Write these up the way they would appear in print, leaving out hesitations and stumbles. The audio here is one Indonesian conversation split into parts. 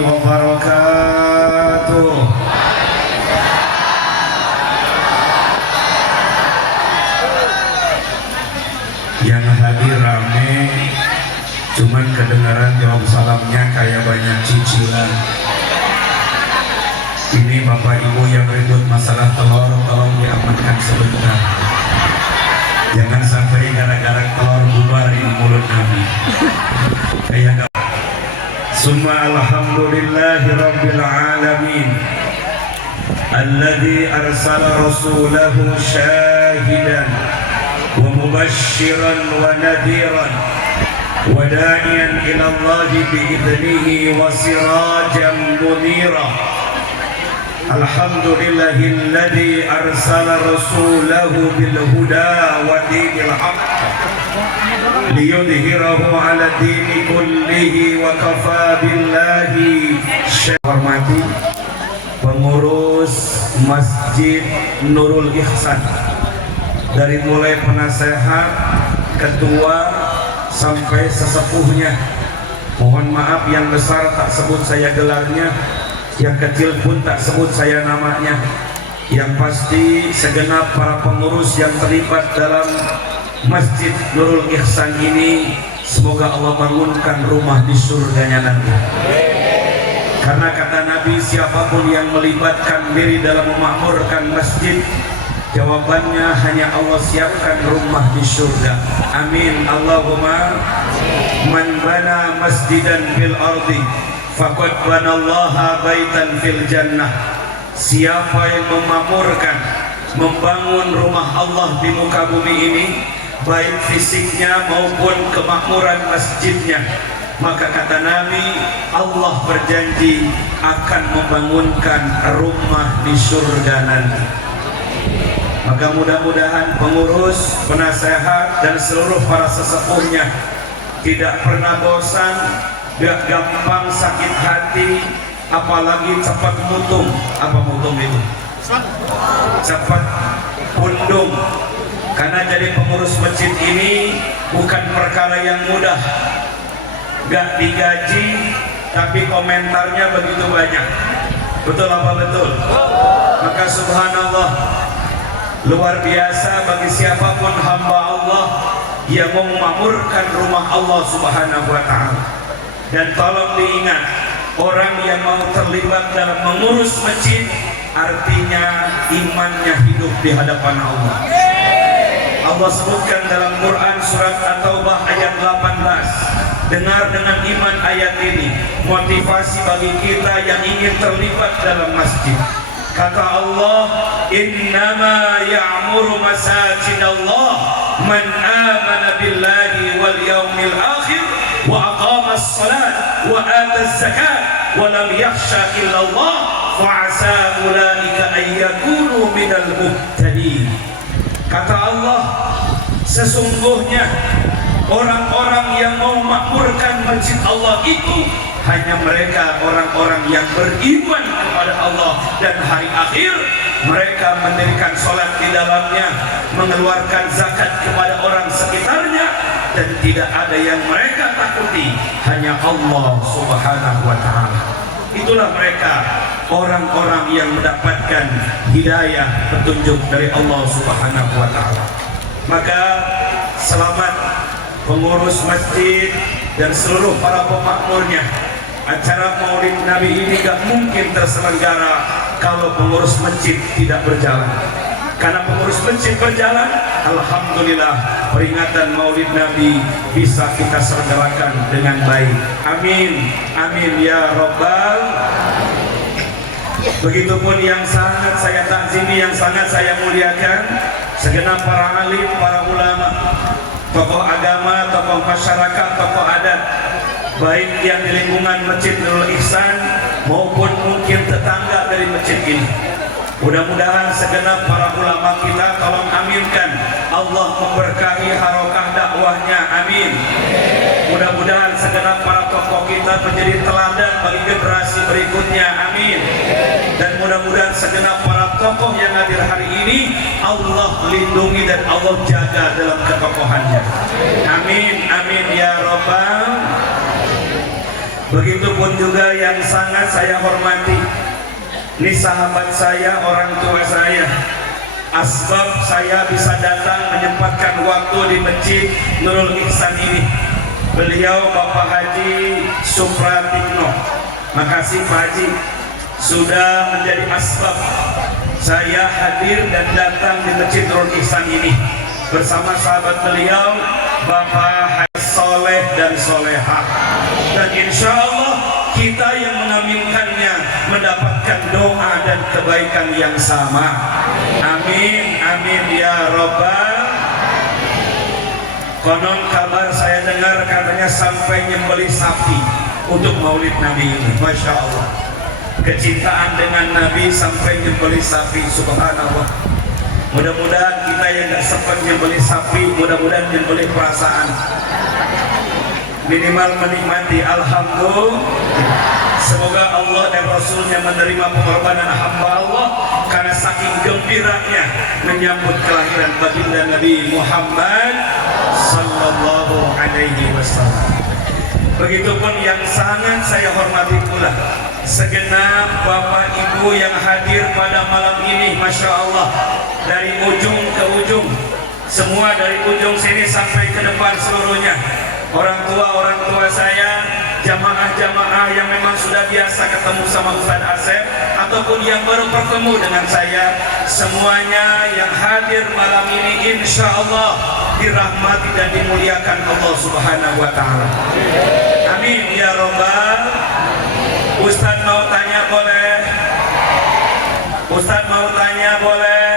wabarakatuh. Yang hadir rame, cuman kedengaran jawab salamnya kayak banyak cicilan. Ini bapak ibu yang ribut masalah telur, tolong diamankan sebentar. Jangan sampai gara-gara telur bubar di mulut Nabi. Kayak Summa alhamdulillahi rabbil alamin alladzi arsala rasulahu syahidan wa mubasysyiran wa nadhiran wa da'iyan ila Allah bi'idnihi wa sirajan munira. Alhamdulillahilladzi arsala rasulahu bil huda wa dinil haqq liyudhhirahu 'ala dini kullihi wa kafa billahi hormati pengurus Masjid Nurul Ihsan dari mulai penasehat, ketua sampai sesepuhnya. Mohon maaf yang besar tak sebut saya gelarnya, yang kecil pun tak sebut saya namanya. Yang pasti segenap para pengurus yang terlibat dalam Masjid Nurul Ihsan ini, semoga Allah bangunkan rumah di surganya nanti. Karena kata Nabi, siapapun yang melibatkan diri dalam memakmurkan masjid, jawabannya hanya Allah siapkan rumah di surga. Amin. Allahumma man bana masjidan fil ardi faqad banallaha baitan fil jannah. Siapa yang memakmurkan, membangun rumah Allah di muka bumi ini, baik fisiknya maupun kemakmuran masjidnya, maka kata Nabi, Allah berjanji akan membangunkan rumah di surga nanti. Maka mudah-mudahan pengurus, penasehat dan seluruh para sesepuhnya tidak pernah bosan, gak gampang sakit hati, apalagi cepat mutung. Apa mutung itu? Cepat pundung. Karena jadi pengurus masjid ini bukan perkara yang mudah. Gak digaji, tapi komentarnya begitu banyak. Betul apa betul? Maka subhanallah, luar biasa bagi siapapun hamba Allah yang mau memakmurkan rumah Allah subhanahu wa ta'ala. Dan tolong diingat, orang yang mau terlibat dalam mengurus masjid, artinya imannya hidup di hadapan Allah. Allah sebutkan dalam Quran surat At-Taubah ayat 18. Dengar dengan iman ayat ini, motivasi bagi kita yang ingin terlibat dalam masjid. Kata Allah, innama ya'muru masajidallah man amana billahi wal yawmil akhir wa aqama as-salat wa ata az-zakat wa lam yakhsha illa Allah fa asa ulaika an yakunu minal muhtadin. Kata Allah, sesungguhnya orang-orang yang mau memakmurkan masjid Allah itu hanya mereka orang-orang yang beriman kepada Allah dan hari akhir. Mereka mendirikan sholat di dalamnya, mengeluarkan zakat kepada orang sekitarnya, dan tidak ada yang mereka takuti, hanya Allah subhanahu wa ta'ala. Itulah mereka, orang-orang yang mendapatkan hidayah, petunjuk dari Allah subhanahu wa ta'ala. Maka selamat pengurus masjid dan seluruh para pemakmurnya. Acara Maulid Nabi ini gak mungkin terselenggara kalau pengurus masjid tidak berjalan. Karena pengurus masjid berjalan, alhamdulillah peringatan Maulid Nabi bisa kita selenggarakan dengan baik. Amin, amin ya Rabbal. Begitupun yang sangat saya takzimi, yang sangat saya muliakan, segenap para alim, para ulama, tokoh agama, tokoh masyarakat, tokoh adat, baik yang di lingkungan Masjid Nurul Ihsan maupun mungkin tetangga dari masjid ini. Mudah-mudahan segenap para ulama kita tolong aminkan, Allah memberkahi harokah dakwahnya, amin. Mudah-mudahan segenap para tokoh kita menjadi teladan bagi generasi berikutnya, amin. Dan mudah-mudahan segenap para tokoh yang hadir hari ini Allah lindungi dan Allah jaga dalam ketokohannya, amin, amin ya Rabbal. Begitupun juga yang sangat saya hormati, ini sahabat saya, orang tua saya. Asbab saya bisa datang menyempatkan waktu di Masjid Nurul Ihsan ini, beliau Bapak Haji Supratikno. Makasih Pak Haji sudah menjadi asbab saya hadir dan datang di Masjid Nurul Ihsan ini bersama sahabat beliau Bapak Haji Soleh dan Solehah. Dan insya Allah kita yang mengaminkannya mendapatkan doa dan kebaikan yang sama. Amin, amin ya robbal. Konon kabar saya dengar katanya sampai nyembelih sapi untuk maulid Nabi ini. Masya Allah, kecintaan dengan Nabi sampai nyembelih sapi, subhanallah. Mudah-mudahan kita yang gak sempat nyembelih sapi, mudah-mudahan nyembelih perasaan, minimal menikmati. Alhamdulillah, semoga Allah dan Rasulnya menerima pengorbanan hamba Allah karena saking gembiranya menyambut kelahiran baginda Nabi Muhammad sallallahu alaihi wasallam. Begitupun yang sangat saya hormati pula segenap Bapak Ibu yang hadir pada malam ini. Masya Allah, dari ujung ke ujung, semua dari ujung sini sampai ke depan seluruhnya. Orang tua saya, jamaah-jamaah yang memang sudah biasa ketemu sama Ustaz Asep ataupun yang baru bertemu dengan saya, semuanya yang hadir malam ini insya Allah dirahmati dan dimuliakan Allah Subhanahu wa Ta'ala. Amin ya robbal. Ustaz mau tanya boleh? Ustaz mau tanya boleh?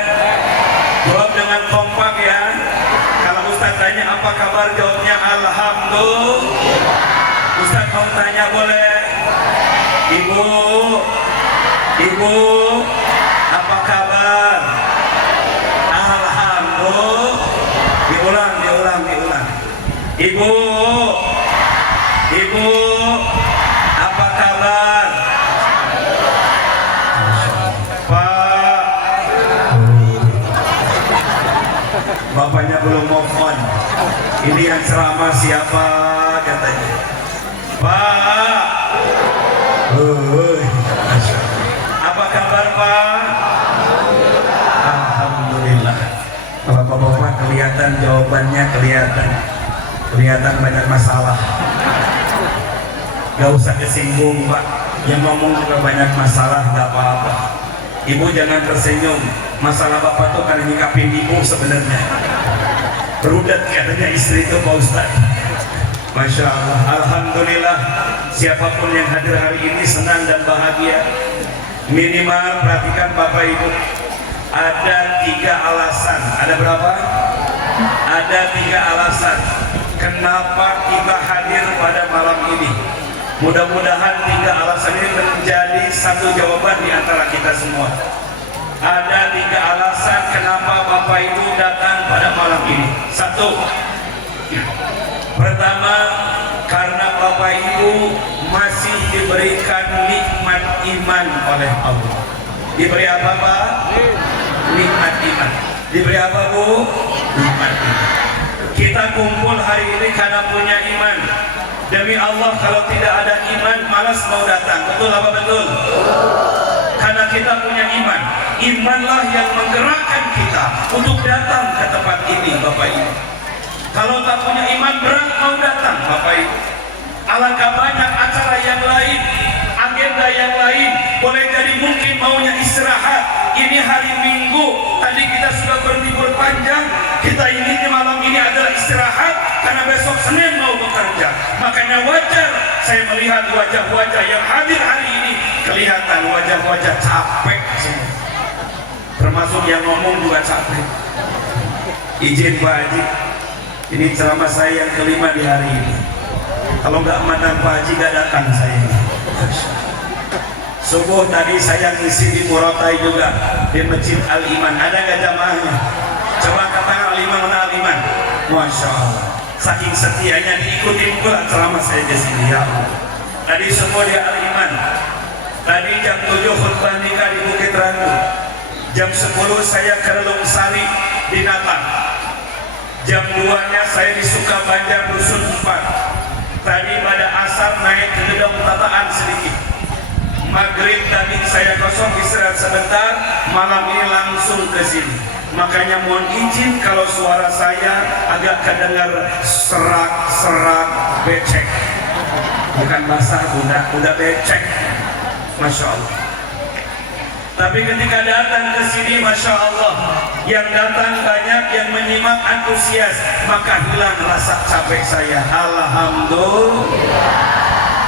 Jawab dengan kompak ya. Kalau Ustaz tanya apa kabar, jawabnya alhamdulillah. Ustaz mau tanya boleh? Ibu apa kabar? Alhamdulillah. Diulang. Ibu apa kabar? Pak, bapaknya belum move on. Ini yang ceramah siapa katanya? Pak, apa kabar Pak? Alhamdulillah. Bapak-bapak kelihatan jawabannya, kelihatan banyak masalah. Gak usah kesinggung Pak, yang ngomong juga banyak masalah, gak apa-apa. Ibu jangan tersenyum, masalah Bapak tuh kan nyikapin ibu sebenarnya. Berudat katanya istri itu Pak Ustaz. Masya Allah, alhamdulillah. Siapapun yang hadir hari ini senang dan bahagia. Minimal perhatikan Bapak Ibu, ada 3 alasan. Ada berapa? Ada 3 alasan kenapa kita hadir pada malam ini. Mudah-mudahan 3 alasan ini menjadi satu jawaban di antara kita semua. Ada 3 alasan kenapa Bapak Ibu datang pada malam ini. 1, pertama, karena Bapak Ibu masih diberikan nikmat iman oleh Allah. Diberi apa Pak? Nikmat iman. Diberi apa Bu? Nikmat iman. Kita kumpul hari ini karena punya iman. Demi Allah, kalau tidak ada iman, malas mau datang. Betul apa betul? Karena kita punya iman. Imanlah yang menggerakkan kita untuk datang ke tempat ini Bapak Ibu. Kalau tak punya iman, berat mau datang Bapak Ibu. Alangkah banyak acara yang lain, agenda yang lain. Boleh jadi mungkin maunya istirahat. Ini hari Minggu, tadi kita sudah berlibur panjang. Kita inginnya malam ini adalah istirahat karena besok Senin mau bekerja. Makanya wajar saya melihat wajah-wajah yang hadir hari ini, kelihatan wajah-wajah capek semua. Termasuk yang ngomong juga capek. Izin Pak Haji, ini ceramah saya yang kelima di hari ini. Kalau nggak mantan Pak Haji nggak datang saya. Subuh tadi saya ngisi di Muratai juga di Masjid Al-Iman. Ada nggak jamaahnya? Coba katakan Al-Iman, mana Al-Iman? Masya Allah. Saking setianya diikuti pula ceramah saya di sini ya Allah. Tadi semua di Al-Iman. Tadi jam 7 khutbah nikah di Bukit Randu. Jam 10 saya ke Relung Sari di Natal. Jam 2-nya saya di Sukabanjar Dusun 4. Tadi pada asar naik ke gedung tataan sedikit. Maghrib tadi saya kosong istirahat sebentar, malam ini langsung ke sini. Makanya mohon izin kalau suara saya agak kedengar serak-serak becek. Bukan basah, udah becek. Masya Allah. Tapi ketika datang ke sini, Masya Allah, yang datang banyak, yang menyimak antusias, maka hilang rasa capek saya. Alhamdulillah.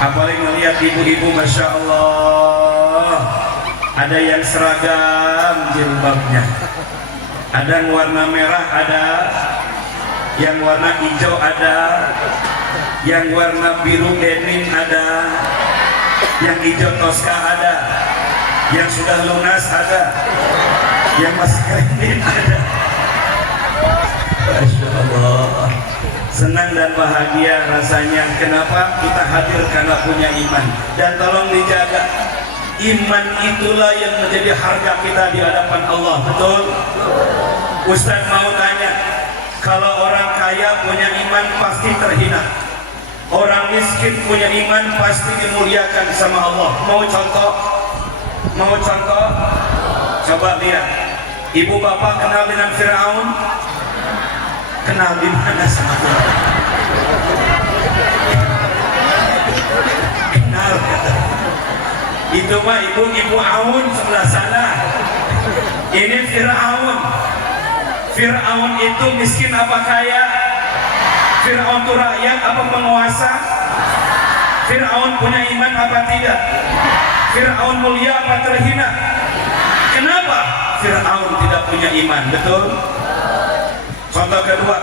Apalagi melihat ibu-ibu, Masya Allah, ada yang seragam jilbabnya, ada yang warna merah, ada yang warna hijau, ada yang warna biru denim, ada yang hijau toska, ada yang sudah lunas, ada yang masih kredit, ada. Masya Allah, senang dan bahagia rasanya. Kenapa? Kita hadir karena punya iman. Dan tolong dijaga, iman itulah yang menjadi harga kita di hadapan Allah. Betul? Ustaz mau tanya, kalau orang kaya punya iman pasti terhina, orang miskin punya iman pasti dimuliakan sama Allah. Mau contoh? Mau contoh? Coba lihat. Ibu bapak kenal dengan Fir'aun? Kenal di mana sama dia? Kenal. Itu mah ibu Aun sebelah sana. Ini Fir'aun. Fir'aun itu miskin apa kaya? Fir'aun itu rakyat apa penguasa? Fir'aun punya iman apa tidak? Fir'aun mulia apa terhina? Kenapa Fir'aun tidak punya iman? Betul? Contoh kedua,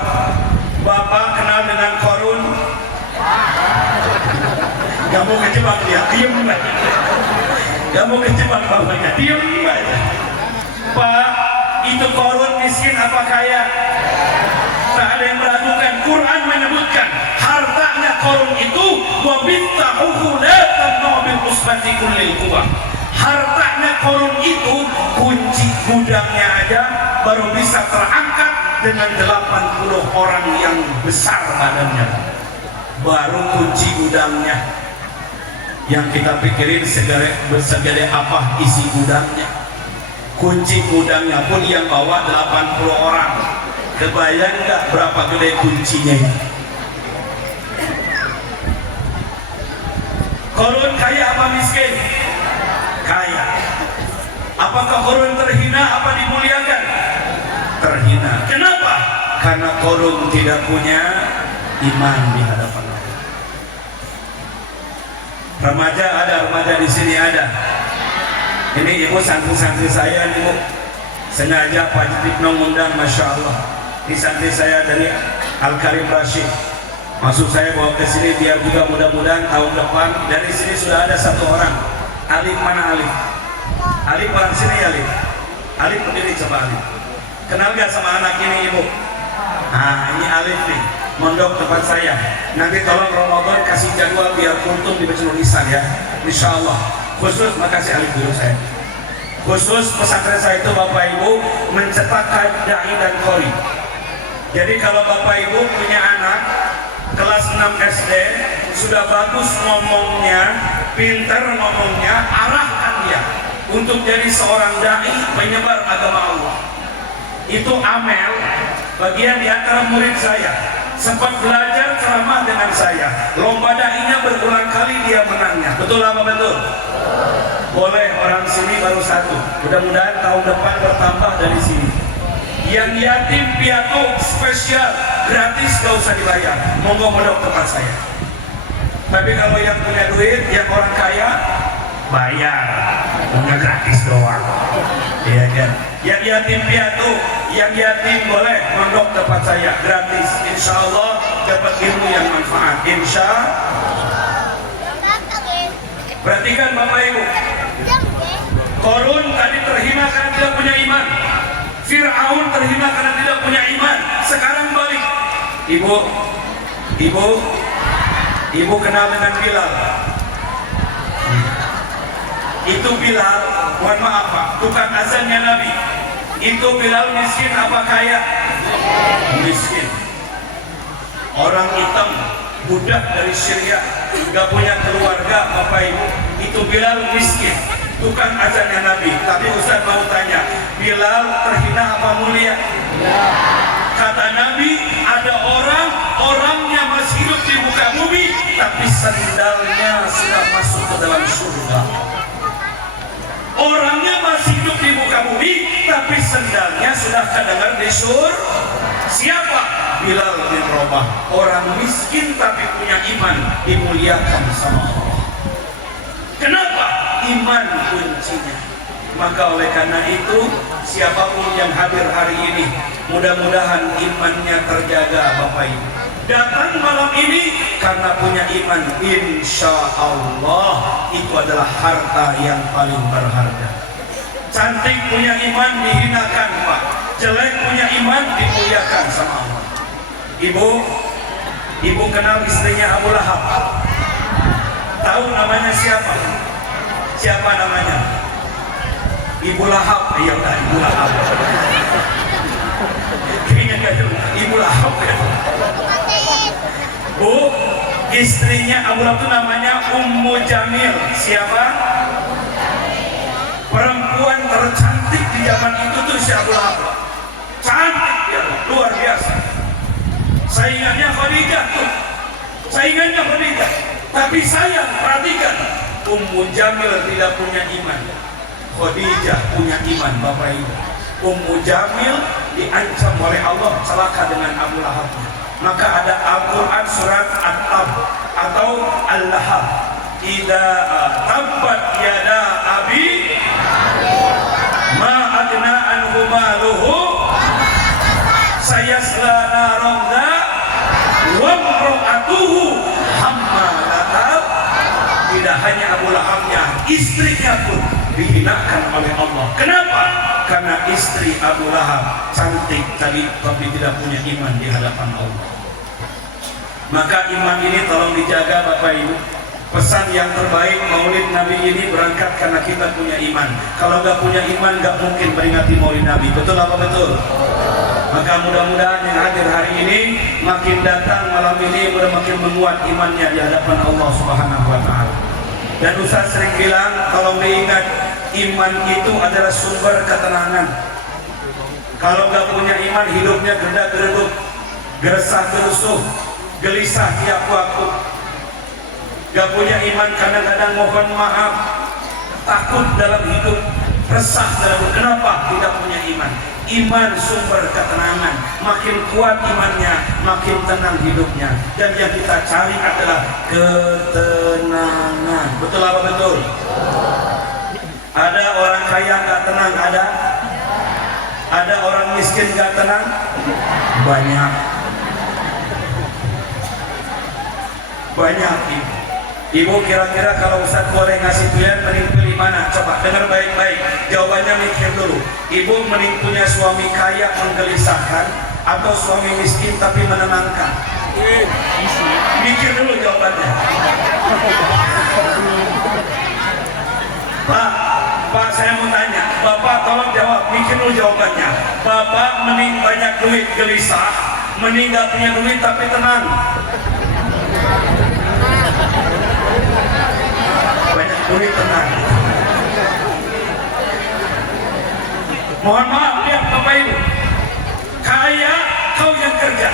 Bapak kenal dengan Korun? Gak mau kejebak dia, diem aja. Gak mau kejebak bapaknya, diem aja. Pak, itu Korun miskin apa kaya? Tak ada yang meragukan. Quran menyebutkan hartanya Korun itu wabinta'uhu la tamnu bil usbati kullil quwwah. Hartanya Korun itu kunci gudangnya aja baru bisa terangkat dengan 80 orang yang besar badannya. Baru kunci gudangnya. Yang kita pikirin segede apa isi gudangnya. Kunci gudangnya pun yang bawa 80 orang. Kebayang nggak berapa gede kuncinya? Korun kaya apa miskin? Kaya. Apakah Korun terhina apa dimuliakan? Terhina. Kenapa? Karena Korun tidak punya iman di hadapan Allah. Remaja ada, remaja di sini ada. Ini ibu santri-santri saya, ibu sengaja Pak Jitno ngundang, Masya Allah. Ini santri saya dari Al-Karim Rashid. Maksud saya bawa ke sini biar juga mudah-mudahan tahun depan dari sini sudah ada satu orang. Alif mana Alif? Alif orang sini ya Alif. Alif berdiri coba Alif. Kenal gak sama anak ini ibu? Nah ini Alif nih, mondok tempat saya. Nanti tolong Ramadan kasih jadwal biar kuntum di Masjidul Ihsan ya. Insya Allah. Khusus makasih Alif dulu saya. Khusus pesantren saya itu Bapak Ibu mencetak dai dan qori. Jadi kalau Bapak Ibu punya anak kelas 6 SD sudah bagus ngomongnya, pinter ngomongnya, arahkan dia untuk jadi seorang dai penyebar agama Allah. Itu Amel, bagian di antara murid saya, sempat belajar ceramah dengan saya. Lomba dainya berulang kali dia menangnya. Betul apa betul? Boleh, orang sini baru satu. Mudah-mudahan tahun depan bertambah dari sini. Yang yatim piatu spesial gratis, gak usah dibayar. Monggo mondok tempat saya. Tapi kalau yang punya duit, yang orang kaya bayar, punya gratis doang. Iya kan? Yang yatim piatu, yang yatim boleh mondok tempat saya gratis. Insya Allah dapat ilmu yang manfaat. Insya Allah. Perhatikan Bapak Ibu. Korun tadi terhina karena tidak punya iman. Fir'aun terhina karena tidak punya iman. Sekarang balik. Ibu kenal dengan Bilal. Itu Bilal, mohon maaf Pak, tukang azannya Nabi. Itu Bilal miskin apa kaya? Miskin. Orang hitam budak dari Syria, gak punya keluarga, Bapak Ibu. Itu Bilal miskin, tukang azannya Nabi. Tapi Ustaz mau tanya, Bilal terhina apa mulia? Kata Nabi, ada orangnya masih hidup di muka bumi, tapi sendalnya sudah masuk ke dalam surga. Orangnya masih hidup di muka bumi, tapi sendalnya sudah kedengar di surga. Siapa? Bilal bin Rabah. Orang miskin tapi punya iman, dimuliakan sama Allah. Kenapa? Iman kuncinya. Maka oleh karena itu, siapapun yang hadir hari ini, mudah-mudahan imannya terjaga, Bapak Ibu. Datang malam ini karena punya iman, insya Allah itu adalah harta yang paling berharga. Cantik punya iman dihinakan, Pak. Jelek punya iman dimuliakan sama Allah. Ibu kenal istrinya Abu Lahab? Tahu namanya siapa? Siapa namanya? Ibu Lahab. Iya udah, Ibu Lahab. Kayaknya gak ada Ibu Lahab ya. Bu, istrinya Abu Lahab itu namanya Ummu Jamil. Siapa? Perempuan tercantik di zaman itu tuh si Abu Lahab. Cantik ya, luar biasa. Saingannya Khadijah tuh. Saingannya Khadijah. Tapi sayang, perhatikan, Ummu Jamil tidak punya iman. Khadijah punya iman, Bapak Ibu. Ummu Jamil diancam oleh Allah celaka dengan Abu Lahab. Maka ada Al-Quran surat At-Tab atau Al-Lahab. Idza tabbat yada abi ma adna anhu maluhu sayasla naran wa imra'atuhu hammalatal. Tidak hanya Abu Lahabnya, istrinya pun dihinakan oleh Allah. Kenapa? Karena istri Abu Lahab cantik tapi tidak punya iman di hadapan Allah. Maka iman ini tolong dijaga, Bapak Ibu. Pesan yang terbaik Maulid Nabi ini berangkat karena kita punya iman. Kalau nggak punya iman nggak mungkin meringati Maulid Nabi. Betul apa betul? Maka mudah-mudahan yang hadir hari ini makin datang malam ini makin menguat imannya di hadapan Allah Subhanahu Wa Taala. Dan Ustaz sering bilang, tolong diingat, iman itu adalah sumber ketenangan. Kalau nggak punya iman, hidupnya gerdak-geruduk, gersah-gerusuh, gelisah tiap waktu. Gak punya iman kadang-kadang mohon maaf, takut dalam hidup, resah dalam hidup. Kenapa? Tidak punya iman. Iman sumber ketenangan. Makin kuat imannya, makin tenang hidupnya. Dan yang kita cari adalah ketenangan. Betul apa betul? Ada orang kaya gak tenang? Ada? Ada orang miskin gak tenang? Banyak. Banyak ibu. Ibu kira-kira kalau Ustaz boleh ngasih pilihan, mending pilih mana? Coba dengar baik-baik. Jawabannya mikir dulu. Ibu mending punya suami kaya menggelisahkan atau suami miskin tapi menenangkan? Mikir dulu jawabannya. Pak, saya mau tanya. Bapak tolong jawab. Mikir dulu jawabannya. Bapak mending banyak duit gelisah, mending gak punya duit tapi tenang? Banyak duit tenang. Mohon maaf lihat Bapak Ibu, kaya kau yang kerja,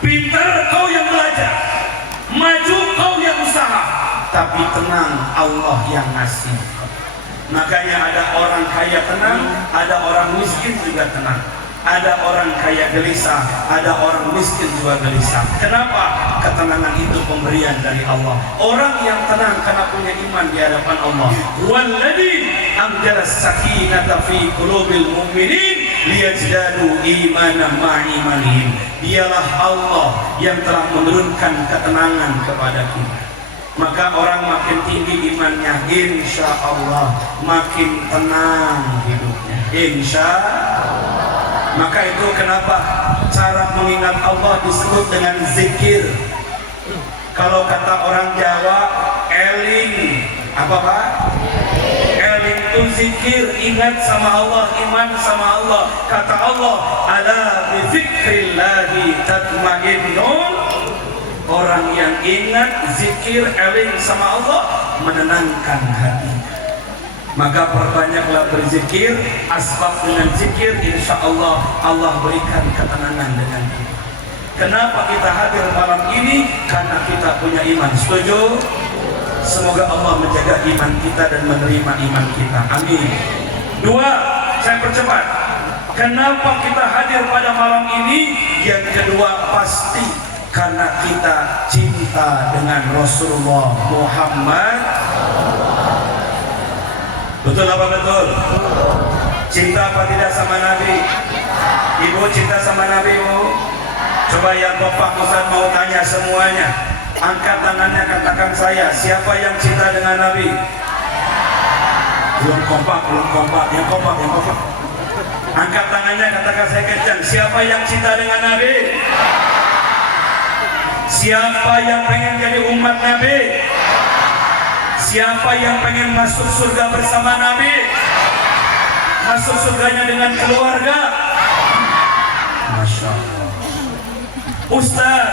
pintar kau yang belajar, maju kau yang usaha, tapi tenang Allah yang ngasih. Makanya ada orang kaya tenang, ada orang miskin juga tenang. Ada orang kaya gelisah, ada orang miskin juga gelisah. Kenapa? Ketenangan itu pemberian dari Allah. Orang yang tenang karena punya iman di hadapan Allah. Walladzi anzala sakinata fi qulubil mu'minin liyazdadu imanan ma'imanihim. Dialah Allah yang telah menurunkan ketenangan kepada kita. Maka orang makin tinggi imannya, insya Allah makin tenang hidupnya, insya Allah. Maka itu kenapa cara mengingat Allah disebut dengan zikir. Kalau kata orang Jawa, eling, apa Pak? Eling itu zikir, ingat sama Allah, iman sama Allah. Kata Allah, ala bi dzikrillahi tatmainnul. Orang yang ingat, zikir, eling sama Allah menenangkan hati. Maka perbanyaklah berzikir, asbab dengan zikir, insya Allah Allah berikan ketenangan dengan kita. Kenapa kita hadir malam ini? Karena kita punya iman. Setuju? Semoga Allah menjaga iman kita dan menerima iman kita. Amin. Dua, saya percepat. Kenapa kita hadir pada malam ini? Yang kedua pasti karena kita cinta dengan Rasulullah Muhammad. Betul apa betul? Cinta apa tidak sama Nabi? Ibu cinta sama Nabi, Bu? Coba yang kompak, Ustaz mau tanya semuanya. Angkat tangannya, katakan saya, siapa yang cinta dengan Nabi? Belum kompak. Yang kompak. Angkat tangannya, katakan saya kencang. Siapa yang cinta dengan Nabi? Siapa yang pengen jadi umat Nabi? Siapa yang pengen masuk surga bersama Nabi? Masuk surganya dengan keluarga? Masya Allah. Ustaz,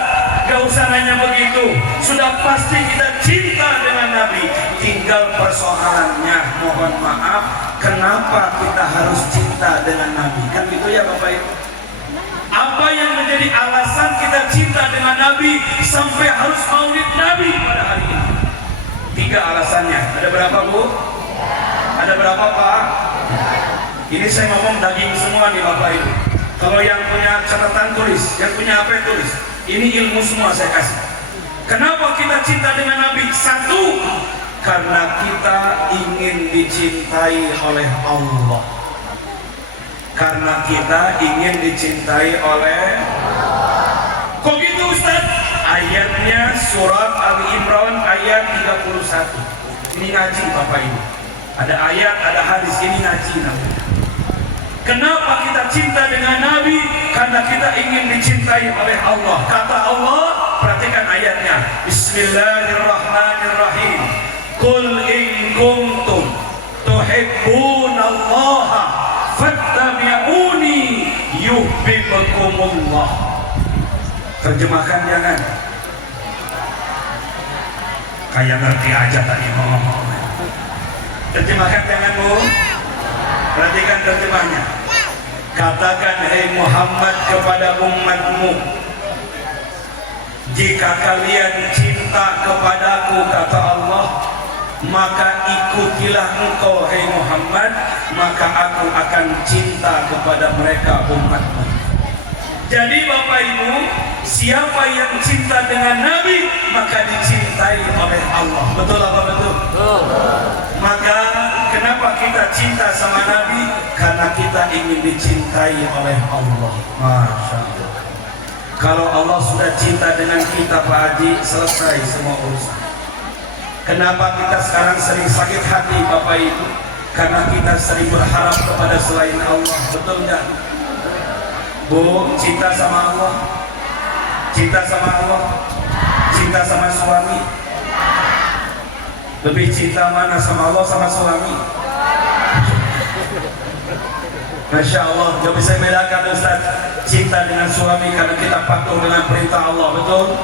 gak usah nanya begitu. Sudah pasti kita cinta dengan Nabi. Tinggal persoalannya, mohon maaf, kenapa kita harus cinta dengan Nabi? Kan gitu ya Bapak Ibu. Apa yang menjadi alasan kita cinta dengan Nabi sampai harus maulid Nabi pada hari ini? 3 alasannya. Ada berapa, Bu? Ada berapa, Pak? Ini saya ngomong daging semua nih Bapak Ibu. Kalau yang punya catatan tulis, yang punya apa tulis. Ini ilmu semua saya kasih. Kenapa kita cinta dengan Nabi? 1, karena kita ingin dicintai oleh Allah. Karena kita ingin dicintai oleh. Kok gitu Ustaz? Ayatnya surat Ali Imran ayat 31. Ini ngaji Bapak Ibu. Ada ayat, ada hadis, ini ngaji namanya. Kenapa kita cinta dengan Nabi? Karena kita ingin dicintai oleh Allah. Kata Allah, perhatikan ayatnya. Bismillahirrahmanirrahim. Qul in kuntum tuhibbunallaha fattabi'uni yuhibbukumullah. Terjemahkan jangan. Kayak ngerti aja tadi ngomong. Terjemahkan jangan, Bu. Perhatikan terjemahnya. Katakan, hai Muhammad, kepada umatmu, jika kalian cinta kepadaku, kata Allah, maka ikutilah engkau, hai Muhammad, maka aku akan cinta kepada mereka umatmu. Jadi Bapak Ibu, siapa yang cinta dengan Nabi, maka dicintai oleh Allah. Betul apa betul? Maka kenapa kita cinta sama Nabi? Karena kita ingin dicintai oleh Allah. Masya Allah. Kalau Allah sudah cinta dengan kita, Pak Haji, selesai semua urusan. Kenapa kita sekarang sering sakit hati, Bapak Ibu? Karena kita sering berharap kepada selain Allah. Betul nggak? Bu, cinta sama Allah? Cinta sama Allah? Cinta sama suami? Lebih cinta mana, sama Allah sama suami? Masya Allah, gak bisa bedakan Ustaz. Cinta dengan suami karena kita patuh dengan perintah Allah, betul?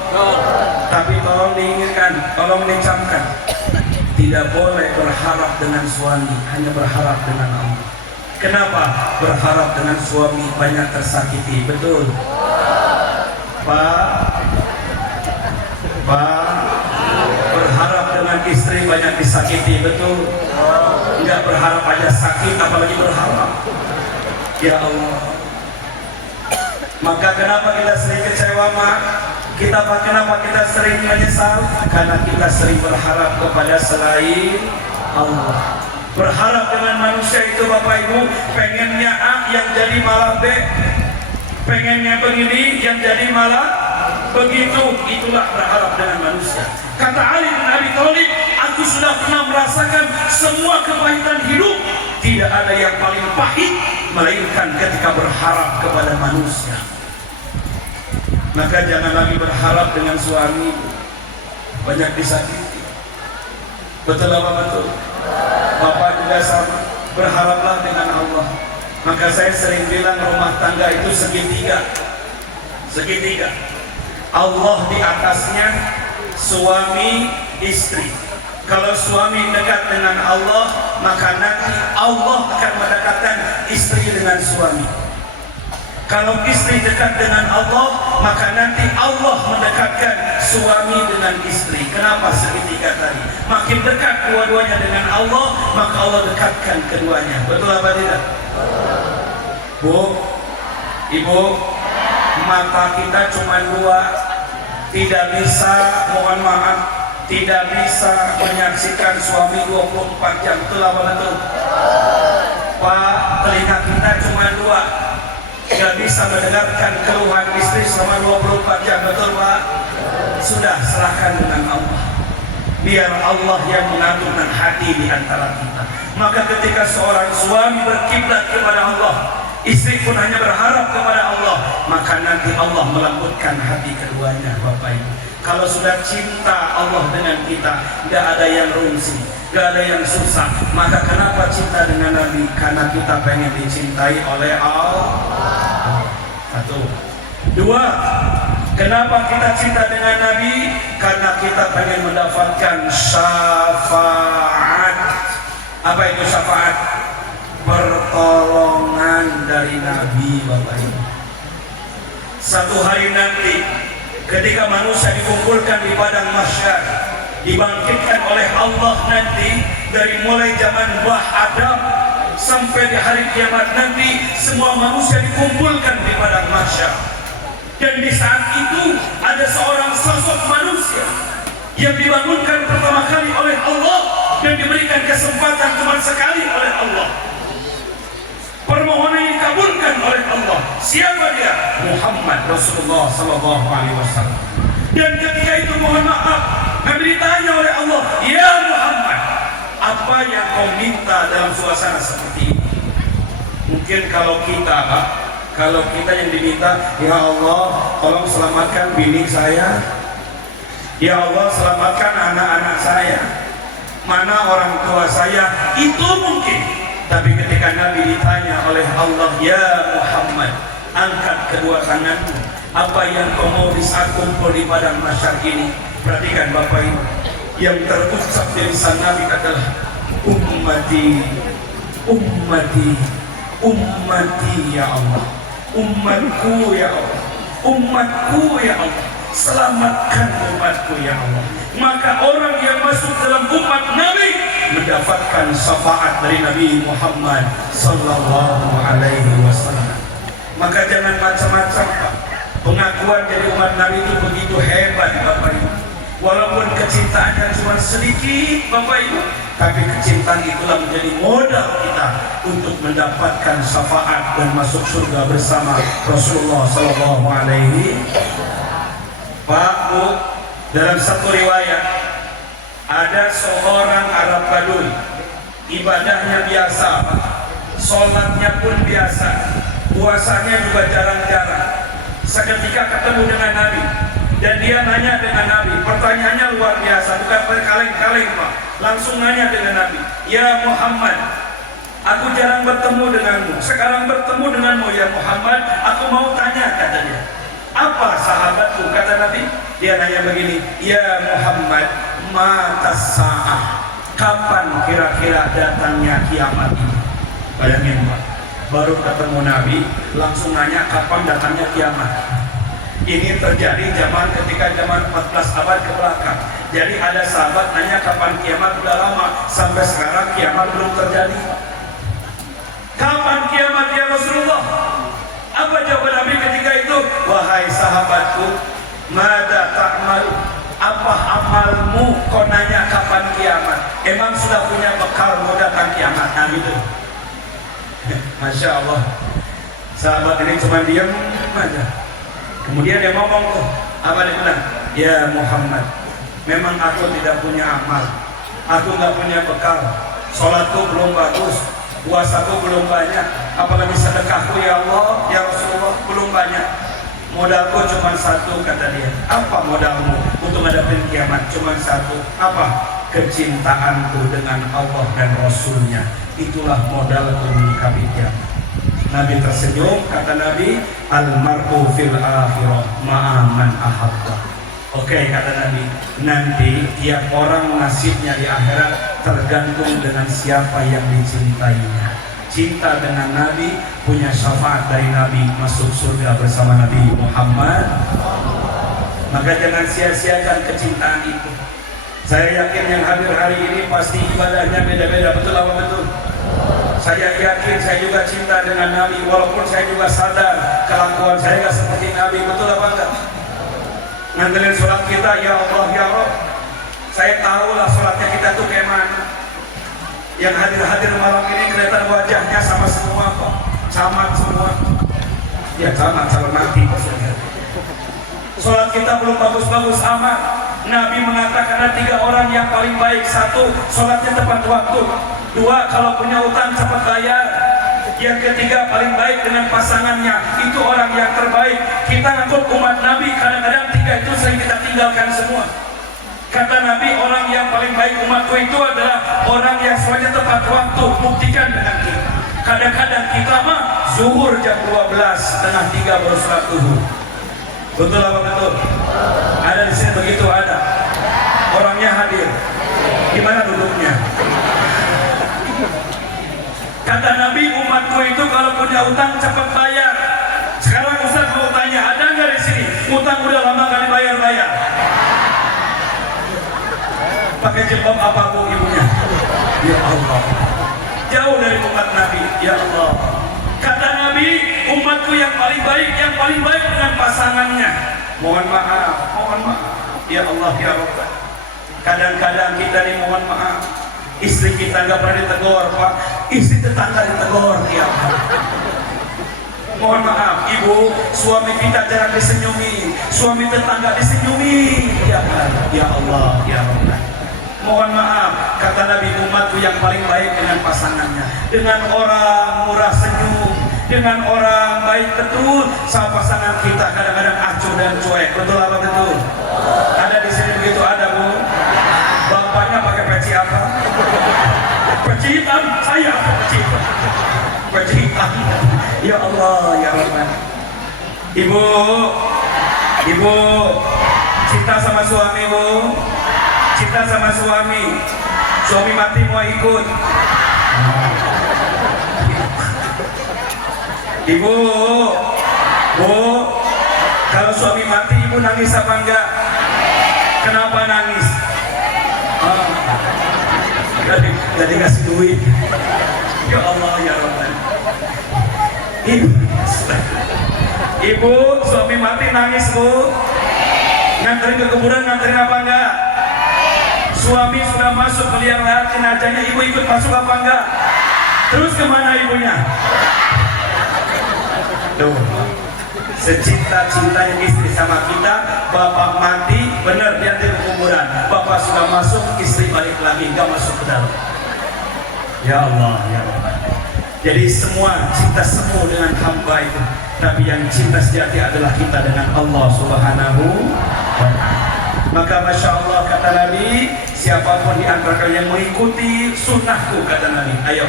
Tapi tolong diingatkan, tolong dicamkan, tidak boleh berharap dengan suami, hanya berharap dengan Allah. Kenapa? Berharap dengan suami banyak tersakiti, betul? Pak, berharap dengan istri banyak disakiti, betul? Enggak berharap aja sakit, apalagi berharap. Ya Allah. Maka kenapa kita sering kecewa, Mak? Kenapa kita sering menyesal? Karena kita sering berharap kepada selain Allah. Berharap dengan manusia itu, Bapak Ibu, pengennya A yang jadi malah B, pengennya begini yang jadi malah begitu. Itulah berharap dengan manusia. Kata Ali bin Abi Thalib, aku sudah pernah merasakan semua kepahitan hidup. Tidak ada yang paling pahit melainkan ketika berharap kepada manusia. Maka jangan lagi berharap dengan suami, banyak disakiti. Betul apa betul? Bapak juga sama, berharaplah dengan Allah. Maka saya sering bilang rumah tangga itu segitiga. Allah di atasnya, suami istri. Kalau suami dekat dengan Allah, maka nanti Allah akan mendekatkan istri dengan suami. Kalau istri dekat dengan Allah, maka nanti Allah mendekatkan suami dengan istri. Kenapa segitiga tadi? Makin dekat dua-duanya dengan Allah, maka Allah dekatkan keduanya. Betul apa tidak? Bu, ibu, mata kita cuma dua, tidak bisa, mohon maaf, tidak bisa menyaksikan suami 24 jam. Betul apa betul? Pak, telinga kita cuma dua, tidak bisa mendengarkan keluhan istri selama 24 jam. Betul Pak? Sudah, serahkan dengan Allah. Biar Allah yang mengaturkan hati di antara kita. Maka ketika seorang suami berkiblat kepada Allah, istri pun hanya berharap kepada Allah, maka nanti Allah melembutkan hati keduanya. Bapak Ibu, kalau sudah cinta Allah dengan kita, tidak ada yang rumsi, tidak ada yang susah. Maka kenapa cinta dengan Nabi? Karena kita pengen dicintai oleh Allah. Satu. Dua, kenapa kita cinta dengan Nabi? Karena kita pengen mendapatkan syafaat. Apa itu syafaat? Pertolongan dari Nabi, Bapak Ibu. Satu hari nanti, ketika manusia dikumpulkan di padang mahsyar, dibangkitkan oleh Allah nanti, dari mulai zaman Nuh Adam sampai di hari kiamat nanti, semua manusia dikumpulkan di padang mahsyar. Dan di saat itu ada seorang sosok manusia yang dibangunkan pertama kali oleh Allah dan diberikan kesempatan cuma sekali oleh Allah. Permohonan dikabulkan oleh Allah. Siapa dia? Muhammad Rasulullah sallallahu alaihi wasallam. Dan ketika itu mohon maaf, Nabi ditanya oleh Allah, "Ya Muhammad, apa yang kau minta dalam suasana seperti ini?" Mungkin kalau kita yang diminta, "Ya Allah, tolong selamatkan bini saya. Ya Allah, selamatkan anak-anak saya. Mana orang tua saya?" Itu mungkin. Tapi ketika Nabi ditanya oleh Allah, "Ya Muhammad, angkat kedua tanganmu. Apa yang kau mau di saat kumpul di padang mahsyar ini?" Perhatikan Bapak Ibu, yang terucap dari lisan Nabi adalah ummati, ummati, ummati ya Allah, umatku ya Allah, umatku ya Allah, selamatkan umatku ya Allah. Maka orang yang masuk dalam umat Nabi mendapatkan syafaat dari Nabi Muhammad sallallahu alaihi wasallam. Maka jangan macam-macam Pak. Pengakuan jadi umat Nabi itu begitu hebat Bapak Ibu. Walaupun kecintaannya cuma sedikit Bapak Ibu, tapi kecintaan itulah menjadi modal kita untuk mendapatkan syafaat dan masuk surga bersama Rasulullah sallallahu alaihi. Pak Bu, dalam satu riwayat ada seorang Arab Badui, ibadahnya biasa, sholatnya pun biasa, puasanya juga jarang-jarang. Seketika ketemu dengan Nabi dan dia nanya dengan Nabi, pertanyaannya luar biasa, bukan kaleng-kaleng Pak, langsung nanya dengan Nabi, "Ya Muhammad, aku jarang bertemu denganmu, sekarang bertemu denganmu ya Muhammad, aku mau tanya," kata dia. "Apa sahabatku?" kata Nabi. Dia nanya begini, "Ya Muhammad, mata sa'ah, kapan kira-kira datangnya kiamat ini?" Bayangin Pak, baru ketemu Nabi langsung nanya kapan datangnya kiamat. Ini terjadi ketika zaman 14 abad ke belakang. Jadi ada sahabat nanya kapan kiamat, udah lama, sampai sekarang kiamat belum terjadi. Kapan kiamat ya Rasulullah? Apa jawaban Nabi ketika itu? "Wahai sahabatku, mada ta'mal, apa amalmu kau nanya kapan kiamat? Emang sudah punya bekal mau datang kiamat?" Nah gitu. Masya Allah, sahabat ini cuma diam aja. Kemudian dia ngomong tuh, apa dia bilang? "Ya Muhammad, memang aku tidak punya amal, aku nggak punya bekal, sholatku belum bagus, puasaku belum banyak, apalagi sedekahku ya Allah, ya Rasulullah belum banyak. Modalku cuma satu," kata dia. "Apa modalmu untuk menghadapi kiamat?" "Cuma satu." "Apa?" "Kecintaanku dengan Allah dan Rasulnya. Itulah modalku menyikapi kiamat." Nabi tersenyum, kata Nabi, almar'u fil akhirah ma'aman ahabba. Oke, kata Nabi, nanti tiap orang nasibnya di akhirat tergantung dengan siapa yang dicintainya. Cinta dengan Nabi, punya syafaat dari Nabi, masuk surga bersama Nabi Muhammad. Maka jangan sia-siakan kecintaan itu. Saya yakin yang hadir hari ini pasti ibadahnya beda-beda, betul apa betul? Saya yakin saya juga cinta dengan Nabi, walaupun saya juga sadar kelakuan saya gak seperti Nabi, betul apa enggak? Ngandelin sholat kita, ya Allah ya Rabb, saya tahulah sholatnya kita tuh kayak mana. Yang hadir-hadir malam ini kelihatan wajahnya sama semua kok, camat semua. Ya camat, calon mati maksudnya. Sholat kita belum bagus-bagus amat. Nabi mengatakan ada 3 orang yang paling baik. 1, sholatnya tepat waktu. 2, kalau punya utang cepat bayar. Yang ketiga, paling baik dengan pasangannya. Itu orang yang terbaik. Kita ngikut umat Nabi, kadang-kadang 3 itu sering kita tinggalkan semua. Kata Nabi, orang yang paling baik umatku itu adalah orang yang sholatnya tepat waktu. Buktikan dengan kita. Kadang-kadang kita mah zuhur jam 12, setengah 3 baru sholat zuhur. Betul apa betul? Ada di sini begitu ada. Orangnya hadir. Gimana duduknya? Kata Nabi, umatku itu kalau punya utang cepat bayar. Sekarang Ustaz mau tanya, ada nggak di sini utang udah lama kali bayar-bayar? Pakai jilbab apa bu ibunya? Ya Allah, jauh dari umat Nabi. Ya Allah. Kata Nabi, umatku yang paling baik dengan pasangannya. Mohon maaf. Ya Allah ya Rabb. Kadang-kadang kita nih mohon maaf, istri kita nggak pernah ditegur Pak, istri tetangga ditegur ya. Mohon maaf ibu, suami kita jarang disenyumi, suami tetangga disenyumi ya Allah ya Rabb. Mohon maaf, kata Nabi, umatku yang paling baik dengan pasangannya, dengan orang murah senyum, dengan orang baik betul. Sama pasangan kita kadang-kadang acuh dan cuek, betul apa betul? Ada di sini begitu ada bu? Bapaknya pakai peci apa? Peci hitam, saya peci hitam. Peci hitam. Ya Allah ya Rahman. Ibu, cinta sama suami bu? Cinta sama suami mati mau ikut. Ibu, kalau suami mati ibu nangis apa enggak? Kenapa nangis? Jadi kasih duit. Ya Allah ya Rahman. Ibu, suami mati nangis bu? Nganterin ke kuburan, nganterin apa enggak? Suami sudah masuk melihat lahat jenazahnya, ibu ikut masuk apa enggak? Terus kemana ibunya? Tuh, secinta-cintanya istri sama kita, bapak mati, benar dia di kuburan. Bapak sudah masuk, istri balik lagi, enggak masuk ke dalam. Ya Allah, ya Allah. Jadi semua cinta semu dengan hamba itu, tapi yang cinta sejati adalah kita dengan Allah Subhanahu wa ta'ala. Maka Masya Allah kata Nabi, siapapun di antara kalian yang mengikuti sunnahku, kata Nabi, ayo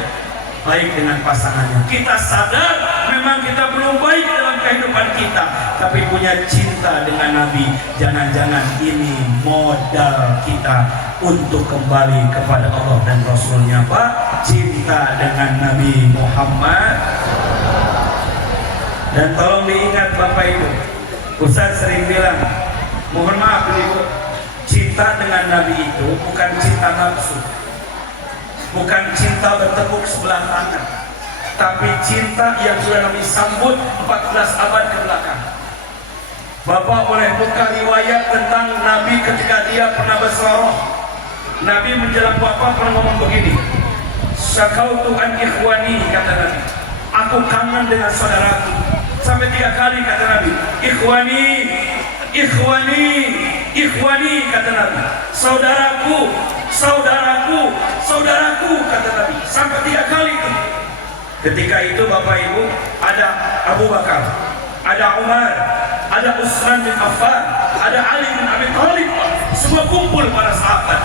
baik dengan pasangannya. Kita sadar memang kita belum baik dalam kehidupan kita, tapi punya cinta dengan Nabi. Jangan-jangan ini modal kita untuk kembali kepada Allah dan Rasulnya, Pak. Cinta dengan Nabi Muhammad. Dan tolong diingat Bapak Ibu, Ustaz sering bilang, mohon maaf Ibu, cinta dengan Nabi itu bukan cinta nafsu, bukan cinta bertepuk sebelah tangan, tapi cinta yang sudah Nabi sambut 14 abad ke belakang. Bapak boleh buka riwayat tentang Nabi ketika dia pernah berselawat. Nabi menjelang wafat pernah ngomong begini, syakautu an ikhwani, kata Nabi, aku kangen dengan saudaraku. Sampai 3 kali kata Nabi, ikhwani, ikhwani, ikhwani, kata Nabi, saudaraku, saudaraku, saudaraku, kata Nabi, sampai 3 kali itu. Ketika itu Bapak Ibu, ada Abu Bakar, ada Umar, ada Utsman bin Affan, ada Ali bin Abi Thalib, semua kumpul para sahabat.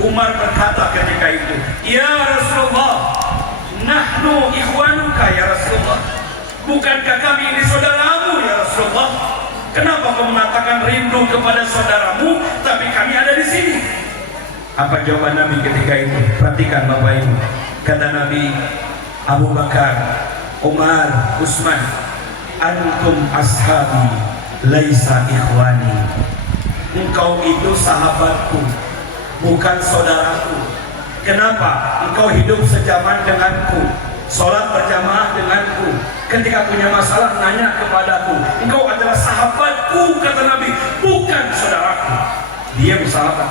Umar berkata ketika itu, ya Rasulullah, nahnu ikhwanuka ya Rasulullah, Kenapa kau mengatakan rindu kepada saudaramu, tapi kami ada di sini? Apa jawaban Nabi ketika itu? Perhatikan Bapak Ibu. Kata Nabi, Abu Bakar, Umar, Utsman, antum ashabi, laisa ikhwani. Engkau itu sahabatku, bukan saudaraku. Kenapa? Engkau hidup sejaman denganku, sholat berjamaah denganku. Ketika punya masalah nanya kepadaku. Engkau adalah sahabatku, kata Nabi, bukan saudaraku. Diam sahabat,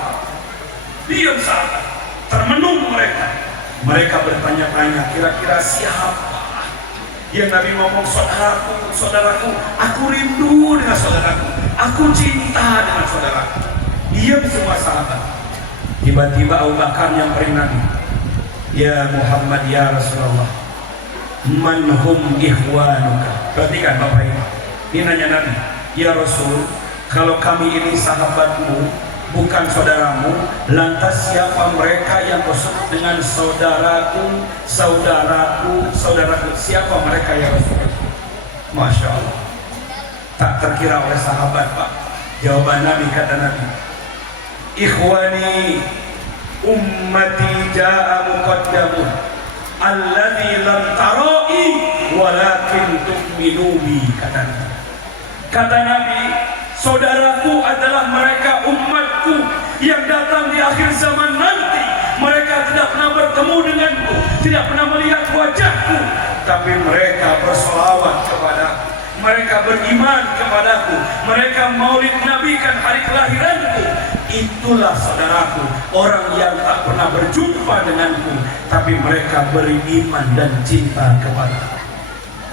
diam sahabat. Termenung mereka. Mereka bertanya-tanya, kira-kira siapa yang Nabi ngomong saudaraku, saudaraku. Aku rindu dengan saudaraku, aku cinta dengan saudaraku. Diam semua sahabat. Tiba-tiba Abu Bakar yang Nabi, ya Muhammad, ya Rasulullah, man hum ikhwanuka. Perhatikan Bapak Ibu, ini nanya Nabi, ya Rasul, kalau kami ini sahabatmu, bukan saudaramu, lantas siapa mereka yang kau sebut dengan saudaraku, saudaraku, saudaraku? Siapa mereka ya Rasul? Masya Allah, tak terkira oleh sahabat, Pak. Jawaban Nabi, kata Nabi, ikhwani ummati ja'a muqaddamun alladhi lam tarai walakin tu'minu bi. Kata Nabi, saudaraku adalah mereka umatku yang datang di akhir zaman nanti. Mereka tidak pernah bertemu denganku, tidak pernah melihat wajahku, tapi mereka bersolawat kepadaku, mereka beriman kepadaku, mereka maulid nabikan hari kelahiranku. Itulah saudaraku, orang yang tak pernah berjumpa denganku, tapi mereka beriman dan cinta kepadaku.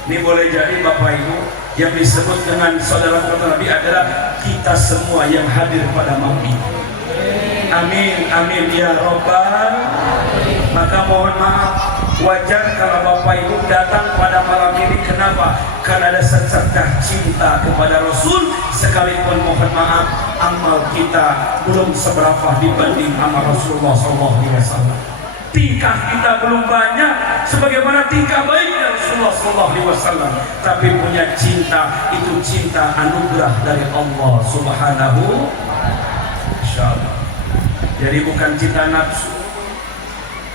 Ini boleh jadi Bapak Ibu, yang disebut dengan saudara Nabi adalah kita semua yang hadir pada malam ini. Amin, amin ya Rabbal. Maka mohon maaf, wajar kalau Bapak Ibu datang pada malam ini. Kenapa? Karena ada secercah cinta kepada Rasul. Sekalipun mohon maaf, amal kita belum seberapa dibanding amal Rasulullah SAW. Tingkah kita belum banyak sebagaimana tingkah baiknya Rasulullah SAW, tapi punya cinta itu cinta anugerah dari Allah Subhanahu. Insyaallah. Jadi bukan cinta nafsu.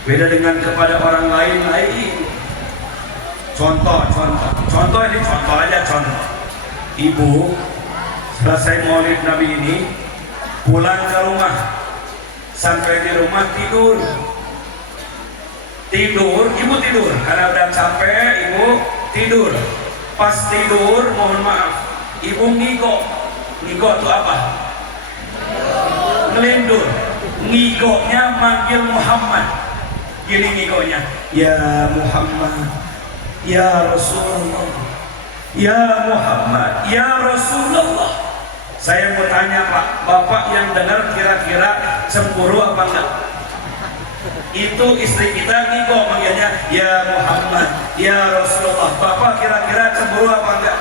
Beda dengan kepada orang lain. Contoh ini contoh aja contoh. Ibu selesai maulid Nabi ini, pulang ke rumah, sampai di rumah tidur, ibu tidur karena udah capek, ibu tidur. Pas tidur, mohon maaf, ibu ngigo itu apa? Ngelindur. Ngigoknya manggil Muhammad. Gini ngigonya, ya Muhammad, ya Rasulullah, ya Muhammad, ya Rasulullah. Saya mau tanya Pak, Bapak yang dengar kira-kira cemburu apa enggak? Itu istri kita ngigo manggilnya ya Muhammad, ya Rasulullah. Bapak kira-kira cemburu apa enggak?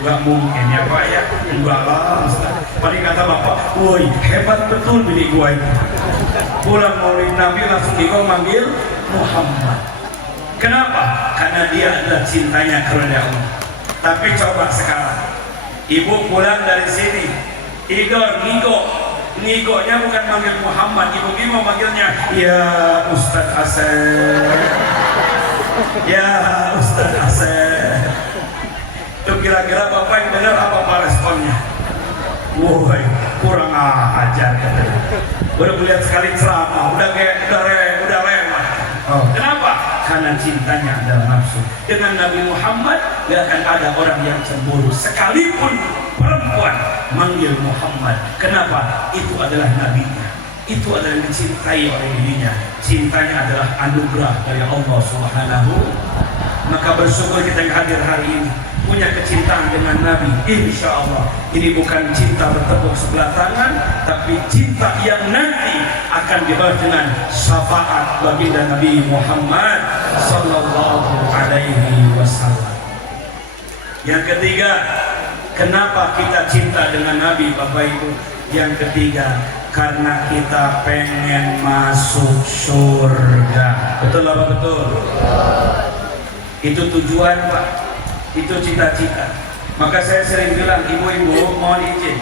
Enggak mungkin ya Pak ya. Enggak lah. Tadi kata Bapak, woi hebat betul bini gua itu. Pulang maulid Nabi langsung ngigo manggil Muhammad. Kenapa? Karena dia adalah cintanya kepada Allah. Tapi coba sekarang, ibu pulang dari sini, tidur ngigonya bukan manggil Muhammad, ibu mau manggilnya ya Ustadz Asep, ya Ustadz Asep. Itu kira-kira Bapak yang dengar apa responnya? Woi kurang ajar katanya. Udah melihat sekali ceramah, udah lewat. Kenapa? Karena cintanya adalah nafsu. Dengan Nabi Muhammad gak akan ada orang yang cemburu, sekalipun perempuan manggil Muhammad. Kenapa? Itu adalah nabinya, itu adalah yang dicintai oleh dirinya. Cintanya adalah anugerah dari Allah Subhanahu. Maka bersyukur kita yang hadir hari ini punya kecintaan dengan Nabi. Insya Allah ini bukan cinta bertepuk sebelah tangan, tapi cinta yang nanti akan dibalas dengan syafaat baginda Nabi Muhammad Sallallahu Alaihi Wasallam. Yang ketiga, kenapa kita cinta dengan Nabi Bapak Ibu? Yang ketiga, karena kita pengen masuk surga. Betul apa betul? Itu tujuan Pak, itu cita-cita. Maka saya sering bilang, ibu-ibu mohon izin.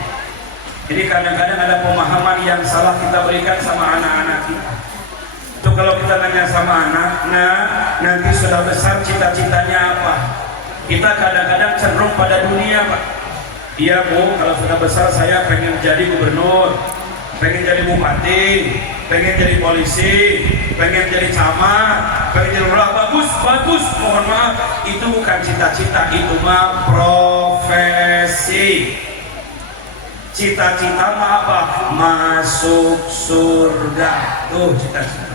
Jadi kadang-kadang ada pemahaman yang salah kita berikan sama anak-anak kita. Itu kalau kita nanya sama anak, nah nanti sudah besar cita-citanya apa? Kita kadang-kadang cenderung pada dunia, Pak. Iya Bu, kalau sudah besar saya pengen jadi gubernur, pengen jadi bupati, pengen jadi polisi, pengen jadi camat, pengen jadi lurah. Bagus, bagus. Mohon maaf, itu bukan cita-cita, itu mah profesi. Cita-cita mah apa? Masuk surga. Tuh cita-cita.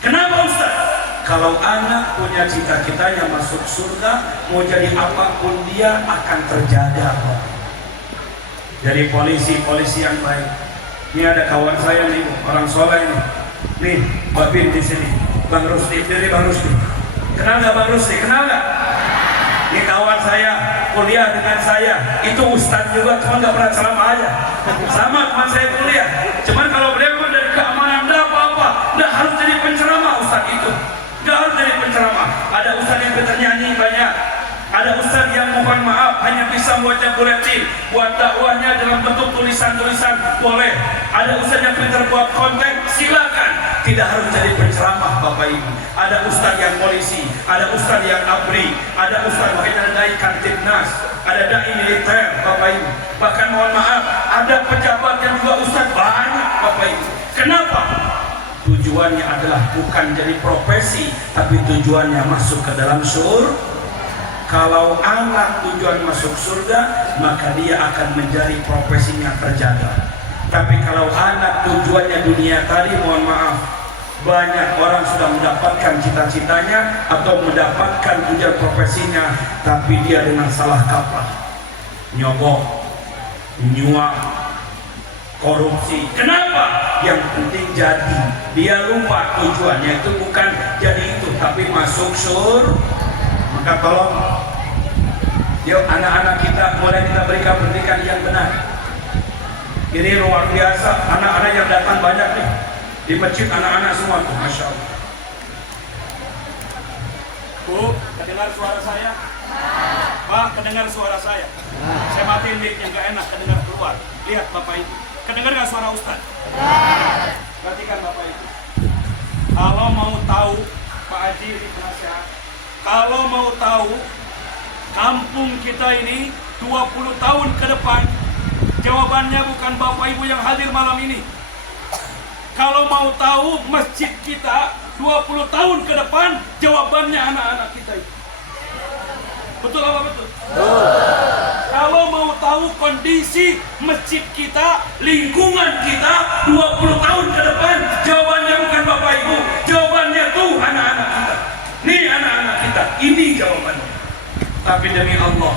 Kenapa Ustaz? Kalau anak punya cita-citanya masuk surga, mau jadi apapun dia akan terjaga. Jadi polisi yang baik. Ini ada kawan saya nih, orang soleh nih. Nih, Babin di sini. Bang Rusdi, dari Bang Rusdi. Kenal nggak Bang Rusdi? Kenal nggak? Ini kawan saya, kuliah dengan saya. Itu Ustadz juga, cuma nggak pernah ceramah aja. Sama teman saya kuliah. Cuman kalau beliau dari keamanan nggak apa-apa, nggak harus jadi penceramah Ustadz itu. Nggak harus jadi penceramah. Ada Ustadz yang bernyanyi banyak. Ada Ustadz yang mohon maaf hanya bisa membaca buletin, buat dakwahnya dalam bentuk tulisan-tulisan boleh. Ada Ustadz yang pintar buat konten, silakan. Tidak harus jadi penceramah Bapak Ibu. Ada Ustadz yang polisi, ada Ustadz yang abri, ada Ustadz yang dai Kantipnas, ada dai militer Bapak Ibu. Bahkan mohon maaf, ada pejabat yang juga Ustadz banyak Bapak Ibu. Kenapa? Tujuannya adalah bukan jadi profesi, tapi tujuannya masuk ke dalam surga. Kalau anak tujuan masuk surga, maka dia akan menjadi profesinya terjaga. Tapi kalau anak tujuannya dunia tadi, mohon maaf, banyak orang sudah mendapatkan cita-citanya atau mendapatkan tujuan profesinya, tapi dia dengan salah kaprah, nyogok, nyuap, korupsi. Kenapa? Yang penting jadi. Dia lupa tujuannya itu bukan jadi itu, tapi masuk surga. Maka tolong, yuk anak-anak kita mulai kita berikan pendidikan yang benar. Ini luar biasa, anak-anak yang datang banyak nih di masjid, anak-anak semua tuh, masya Allah. Bu, kedengar suara saya? Pak, kedengar suara saya? Saya matiin mic yang gak enak, kedengar keluar. Lihat Bapak Ibu, kedengar gak suara Ustaz? Perhatikan Bapak Ibu. Kalau mau tahu, Pak Haji ini penasehat, kalau mau tahu kampung kita ini 20 tahun ke depan, jawabannya bukan Bapak Ibu yang hadir malam ini. Kalau mau tahu masjid kita 20 tahun ke depan, jawabannya anak-anak kita itu. Betul apa betul? Kalau mau tahu kondisi masjid kita, lingkungan kita 20 tahun ke depan, jawabannya bukan Bapak Ibu, jawabannya tuh anak-anak kita. Nih anak-anak kita, ini jawabannya. Tapi demi Allah,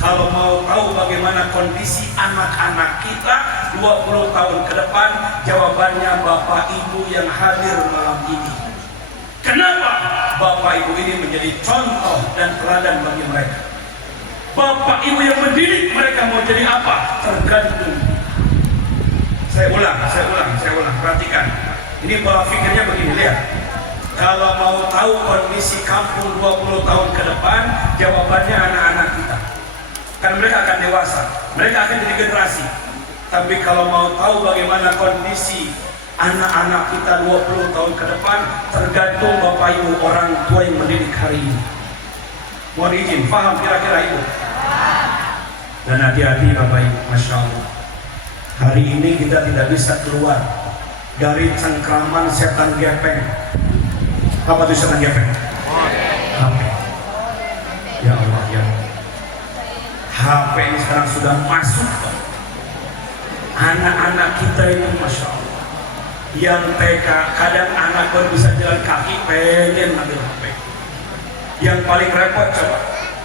kalau mau tahu bagaimana kondisi anak-anak kita 20 tahun ke depan, jawabannya Bapak Ibu yang hadir malam ini. Kenapa? Bapak Ibu ini menjadi contoh dan teladan bagi mereka. Bapak Ibu yang mendidik mereka mau jadi apa? Tergantung. Saya ulang. Perhatikan. Ini pola pikirnya begini, lihat. Kalau mau tahu kondisi kampung 20 tahun ke depan, jawabannya anak-anak kita. Kan mereka akan dewasa, mereka akan jadi generasi. Tapi kalau mau tahu bagaimana kondisi anak-anak kita 20 tahun ke depan, tergantung Bapak Ibu orang tua yang mendidik hari ini. Mohon izin, paham kira-kira Ibu? Dan hati-hati Bapak Ibu, Masya Allah. Hari ini kita tidak bisa keluar dari cengkraman setan gepeng. Apa itu setan gepeng? HP. Ya Allah, ya Allah. HP ini sekarang sudah masuk. Anak-anak kita itu Masya Allah, yang TK, kadang anak baru bisa jalan kaki pengen ambil HP. Yang paling repot coba,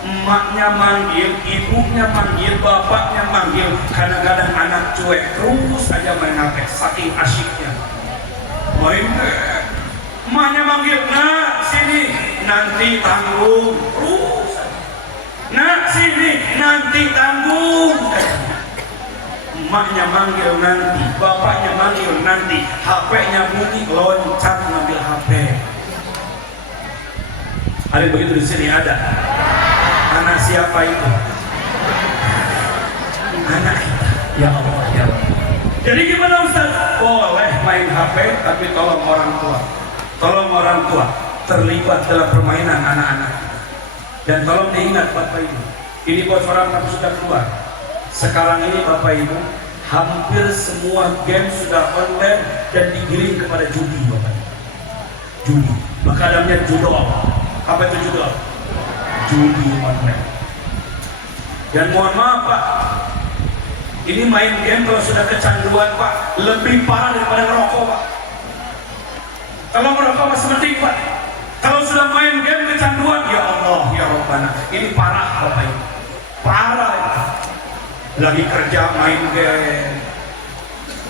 emaknya manggil, ibunya manggil, bapaknya manggil, kadang-kadang anak cuek terus aja main HP, saking asyiknya main. Emaknya manggil, nak sini, nanti tanggung terus. Nak sini, nanti tanggung. Emaknya manggil nanti, bapaknya manggil nanti, HP-nya bunyi, loncat ngambil HP. Ada begitu di sini ada. Anak siapa itu? Anak kita. Ya Allah, ya Allah. Jadi gimana Ustaz? Boleh main HP, tapi tolong orang tua. Tolong orang tua terlibat dalam permainan anak-anak. Dan tolong diingat Bapak Ibu, ini bocoran tapi sudah keluar. Sekarang ini Bapak Ibu, hampir semua game sudah online dan digiring kepada judi Bapak Ibu. Judi, maka namanya judol. Apa itu judol? Judi online. Dan mohon maaf Pak, ini main game kalau sudah kecanduan Pak, lebih parah daripada ngerokok Pak. Kalau ngerokok masih penting Pak, kalau sudah main game kecanduan, ya Allah, ya Rabbana, ini parah Bapak Ibu, parah ya. Lagi kerja main game,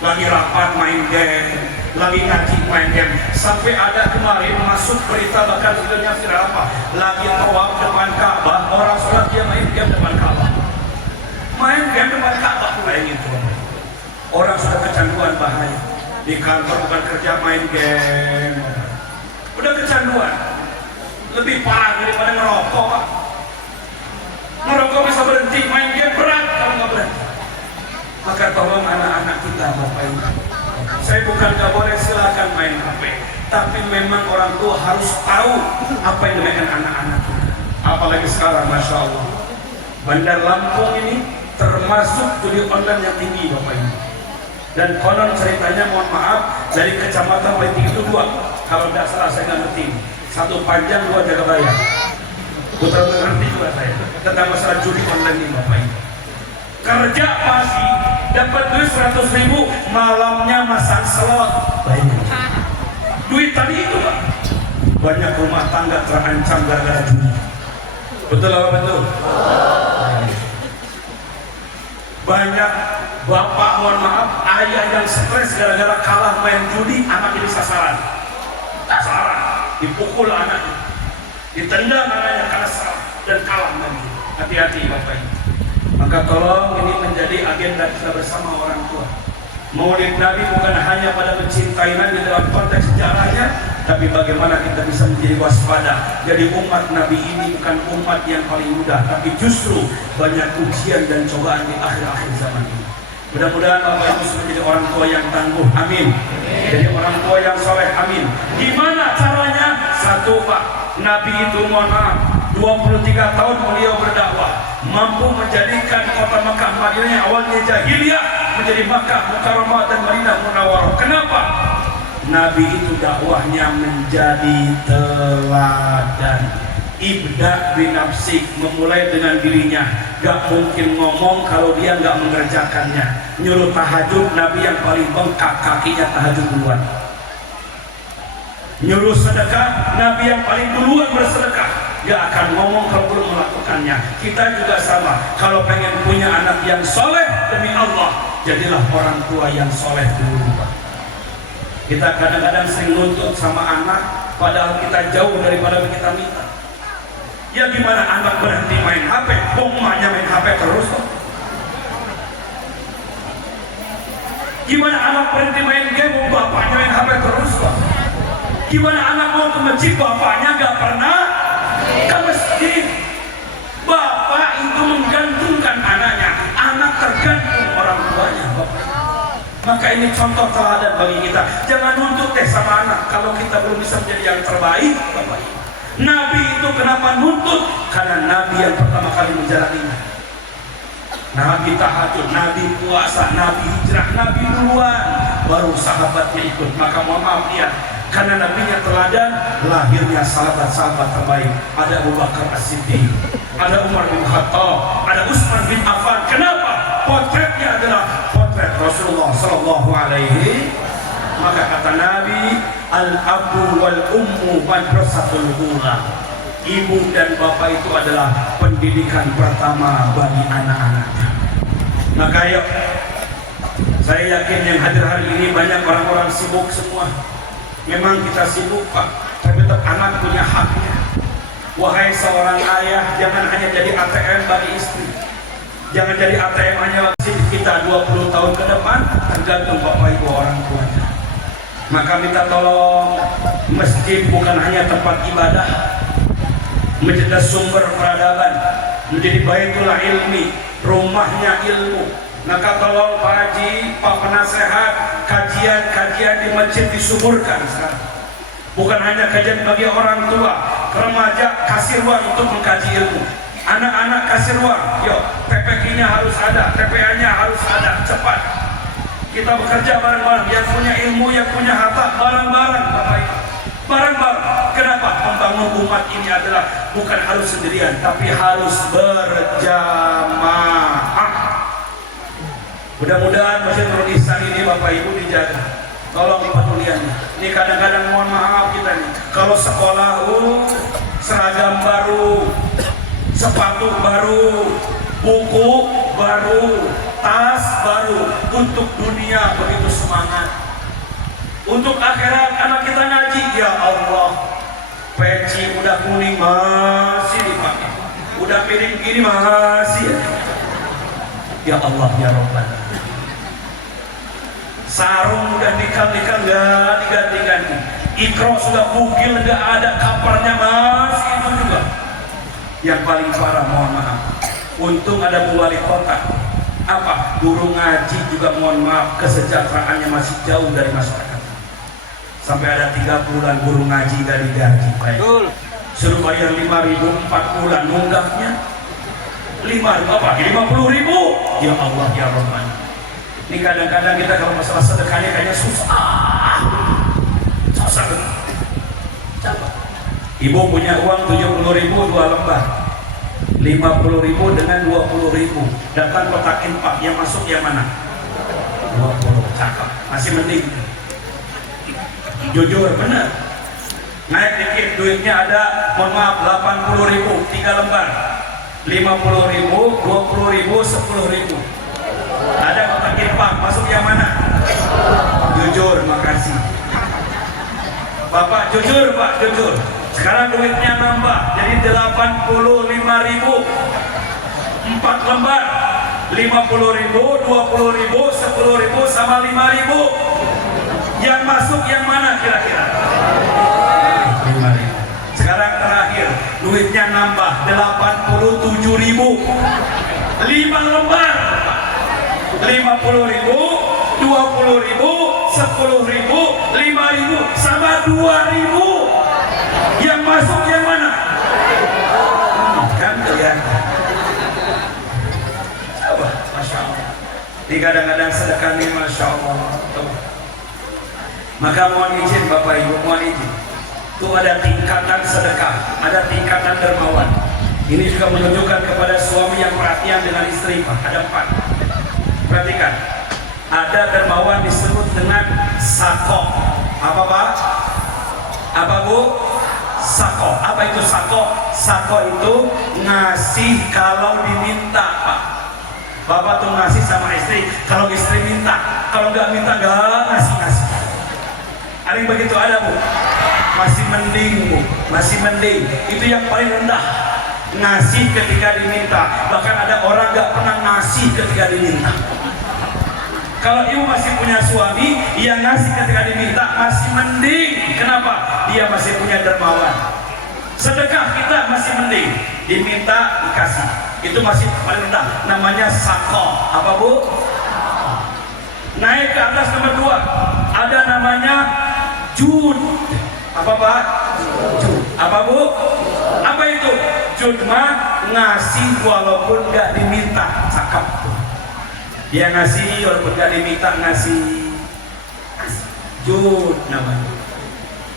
lagi rapat main game, lagi ngaji main game, sampai ada kemarin masuk berita bahkan videonya viral apa, lagi tawaf depan Ka'bah, orang sholat dia main game depan Ka'bah, main game depan Ka'bah, kayak gitu. Orang sudah kecanduan, bahaya. Di kantor bukan kerja main game, udah kecanduan, lebih parah daripada ngerokok Pak. Ngerokok bisa berhenti, main game berat kalau nggak berhenti. Maka tolong anak-anak kita Bapak Ibu, saya bukan nggak boleh silakan main HP, tapi memang orang tua harus tahu apa yang dimainkan anak-anak kita. Apalagi sekarang Masya Allah, Bandar Lampung ini termasuk judi online yang tinggi Bapak Ibu. Dan konon ceritanya, mohon maaf, dari kecamatan Beting itu dua, kalau tidak salah saya nggak ngerti, satu Panjang, dua Jagabaya. Putra mengerti juga saya tentang masalah judi online ini Bapak Ibu. Kerja pagi dapat duit 100.000, malamnya masang slot, banyak duit tadi itu Pak. Banyak rumah tangga terancam gara-gara judi. Betul apa betul? Banyak bapak, mohon maaf, ayah yang stres gara-gara kalah main judi, anak jadi sasaran, dipukul anaknya, ditendang anaknya karena salah dan kalah main judi. Hati-hati Bapak Ibu. Maka tolong ini menjadi agenda kita bersama orang tua. Maulid Nabi bukan hanya pada mencintai Nabi dalam konteks sejarahnya, tapi bagaimana kita bisa menjadi waspada. Jadi umat Nabi ini bukan umat yang paling mudah, tapi justru banyak ujian dan cobaan di akhir-akhir zaman ini. Mudah-mudahan Bapak Ibu menjadi orang tua yang tangguh, amin. Jadi orang tua yang soleh, amin. Gimana caranya? Satu Pak, Nabi itu mohon maaf, 23 tahun beliau berdakwah, mampu menjadikan kota Makkah Madinah yang awalnya jahiliyah menjadi Makkah Mukarramah dan Madinah Munawwarah. Kenapa? Nabi itu dakwahnya menjadi teladan. Ibda binafsik, memulai dengan dirinya. Gak mungkin ngomong kalau dia gak mengerjakannya. Nyuruh tahajud, Nabi yang paling bengkak kakinya tahajud duluan. Nyuruh sedekah, Nabi yang paling duluan bersedekah. Gak akan ngomong kalau belum melakukannya. Kita juga sama. Kalau pengen punya anak yang soleh demi Allah, jadilah orang tua yang soleh dulu Pak. Kita kadang-kadang sering nuntut sama anak, padahal kita jauh daripada yang kita minta. Ya gimana anak berhenti main HP, emaknya main HP terus kok. Gimana anak berhenti main game, bapaknya main HP terus kok. Gimana anak mau ke masjid, bapaknya gak pernah ke masjid. Bapak itu menggantungkan anaknya, anak tergantung orang tuanya Bapak. Maka ini contoh teladan bagi kita. Jangan nuntut sama anak kalau kita belum bisa menjadi yang terbaik Bapak. Nabi itu kenapa nuntut? Karena Nabi yang pertama kali menjalaninya. Nabi tahajud, Nabi puasa, Nabi hijrah, Nabi duluan, baru sahabatnya ikut. Maka mohon maaf lihat, karena nabinya teladan, lahirnya sahabat-sahabat terbaik. Ada Abu Bakar As-Siddiq, ada Umar bin Khattab, ada Utsman bin Affan. Kenapa? Potretnya adalah potret Rasulullah Sallallahu Alaihi. Maka kata Nabi, al-abu wal ummu madrasatul ula. Ibu dan bapak itu adalah pendidikan pertama bagi anak-anaknya. Maka yuk, saya yakin yang hadir hari ini banyak orang-orang sibuk semua. Memang kita sibuk Pak, tapi tetap anak punya haknya. Wahai seorang ayah, jangan hanya jadi ATM bagi istri. Jangan jadi ATM hanya bagi kita 20 tahun ke depan, tergantung bapak ibu orang tuanya. Maka minta tolong, masjid bukan hanya tempat ibadah, masjid adalah sumber peradaban. menjadi baitul ilmi, rumahnya ilmu. Maka kalau Pak Haji, Pak Penasehat, kajian-kajian di masjid disuburkan sekarang. Bukan hanya kajian bagi orang tua, remaja kasih ruang untuk mengkaji ilmu. Anak-anak kasih ruang, yuk PPK-nya harus ada, TPA-nya harus ada, cepat. Kita bekerja bareng-bareng, yang punya ilmu, yang punya harta, bareng-bareng Bapak Ibu. Bareng-bareng. Kenapa? Membangun umat ini adalah bukan harus sendirian, tapi harus berjamaah. Mudah-mudahan Masjid Nurul Ihsan ini Bapak Ibu dijaga. Tolong peduliannya. Ini kadang-kadang mohon maaf kita nih, kalau sekolah seragam baru, sepatu baru, buku baru, tas baru. Untuk dunia begitu semangat, untuk akhirat anak kita ngaji, ya Allah, peci udah kuning masih dipakai, udah piring gini masih, ya Allah ya Rabbana. Sarung udah nikah-nikah nggak diganti-ganti, ikro sudah bugil nggak ada kaparnya masih itu juga. Yang paling parah mohon maaf, untung ada Bu Wali Kota, apa guru ngaji juga mohon maaf kesejahteraannya masih jauh dari masyarakat. Sampai ada 3 bulan guru ngaji dari gaji, baik suruh bayar 5.000 4 bulan, nunggaknya 5.000 apa 50.000. Ya Allah ya Rahman. Ini kadang-kadang kita kalau masalah sedekahnya kayaknya susah coba. Ibu punya uang 70.000 2 lembar, 50.000 dengan 20.000, datang kotak infak, yang masuk yang mana? 20, cakep, masih mending. Jujur bener, naik dikit duitnya ada, mohon maaf 80.000 3 lembar, 50.000 20.000 10.000. Ada kotak infak, masuk yang mana? Jujur, makasih Bapak, jujur Pak, jujur. Sekarang duitnya nambah jadi 85.000 4 lembar, 50.000 20.000 10.000 sama 5.000. Yang masuk yang mana kira-kira? 5.000. Sekarang terakhir duitnya nambah 87.000 5 lembar, 50.000 20.000 10.000 5.000 sama 2.000. Yang masuk yang mana? Kan kelihatan. Coba, Masya Allah. Ini kadang-kadang sedekah ini Masya Allah. Maka mohon izin Bapak Ibu, mohon izin. Itu ada tingkatan sedekah, ada tingkatan dermawan. Ini juga menunjukkan kepada suami yang perhatian dengan istri, Pak. Ada 4. Perhatikan. Ada dermawan disebut dengan sako. Apa Pak? Apa Bu? Sako. Apa itu sako? Sako itu ngasih kalau diminta, Pak. Bapak tuh ngasih sama istri kalau istri minta, kalau nggak minta nggak ngasih. Ada yang begitu ada Bu? Masih mending Bu, masih mending. Itu yang paling rendah, ngasih ketika diminta. Bahkan ada orang nggak pernah ngasih ketika diminta. Kalau ibu masih punya suami yang ngasih ketika diminta, masih mending. Kenapa? Dia masih punya dermawan. Sedekah kita masih mending, diminta dikasih, itu masih paling rendah, namanya sako. Apa Bu? Naik ke atas nomor 2, ada namanya jud. Apa Pak? Jud. Apa Bu? Apa itu? Jud mah ngasih walaupun gak diminta. Cakep. Dia ngasih walaupun gak diminta, ngasih. Jud namanya.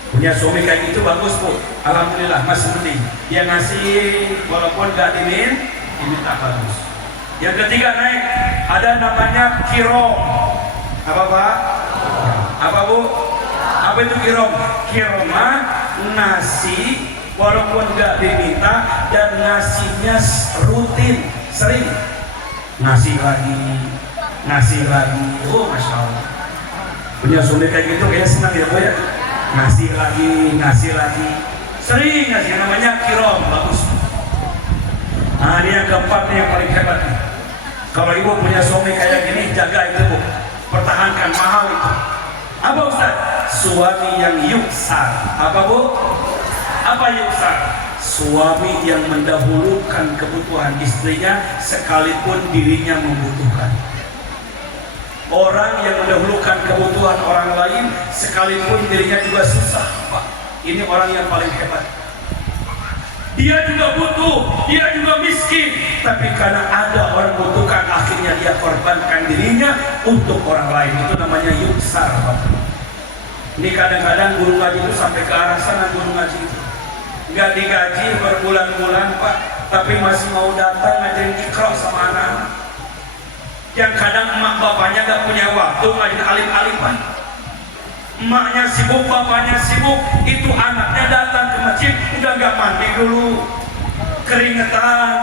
Punya suami kayak gitu bagus Bu, alhamdulillah masih mending. Dia ngasih walaupun gak diminta, bagus. Yang ketiga naik, ada namanya kirom. Apa Pak? Apa Bu? Apa itu kirom? Kirom ngasih walaupun gak diminta dan ngasihnya rutin, sering. Ngasih lagi. Oh Masya Allah. Punya suami kayak gitu kayaknya senang ya Bu ya. Ngasih lagi, sering ngasih, namanya kirom, bagus. Nah ini yang keempat nih, yang paling hebat nih. Kalau ibu punya suami kayak gini, jaga itu Bu, pertahankan, mahal itu. Apa Ustaz? Suami yang yuksar. Apa Bu? Apa yuksar? suami yang mendahulukan kebutuhan istrinya sekalipun dirinya membutuhkan. Orang yang mendahulukan kebutuhan orang lain sekalipun dirinya juga susah, Pak. Ini orang yang paling hebat. Dia juga butuh, dia juga miskin, tapi karena ada orang butuhkan, akhirnya dia korbankan dirinya untuk orang lain. Itu namanya yuksar, Pak. Ini kadang-kadang guru ngaji itu sampai ke arah sana, guru ngaji itu nggak digaji berbulan-bulan, Pak, tapi masih mau datang ngajarin Iqra sama anak-anak. Yang kadang emak bapaknya nggak punya waktu ngajarin alim-aliman. Emaknya sibuk, bapaknya sibuk, itu anaknya datang ke masjid udah nggak mandi dulu, keringetan,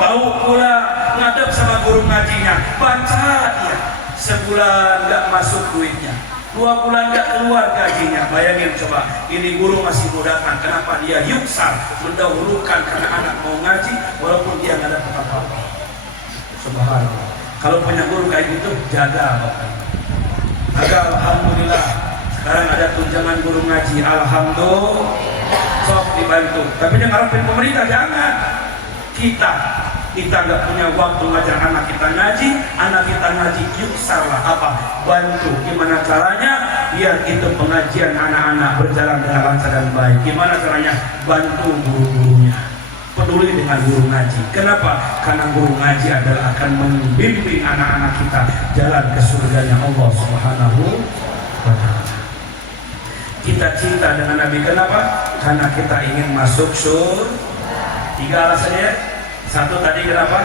bau pula, ngadep sama guru ngajinya, baca dia, sebulan nggak masuk duitnya, 2 bulan nggak keluar gajinya. Bayangin coba, ini guru masih mau datang, kenapa dia yuksar, mendahulukan karena anak mau ngaji walaupun dia nggak dapat apa-apa. Subhanallah. Kalau punya guru kayak gitu, jaga Bapak. Alhamdulillah, sekarang ada tunjangan guru ngaji, alhamdulillah, sok dibantu. Tapi jangan harapin pemerintah, jangan. Kita nggak punya waktu ngajar anak kita ngaji, yuksarlah apa? Bantu. Gimana caranya? Biar itu pengajian anak-anak berjalan dengan lancar dan baik. Gimana caranya? Bantu guru-gurunya. Peduli dengan guru ngaji. Kenapa? Karena guru ngaji adalah akan membimbing anak-anak kita jalan ke surganya Allah Subhanahu wa ta'ala. Kita cinta dengan Nabi, kenapa? Karena kita ingin masuk surga. 3 alasannya. 1 tadi kenapa?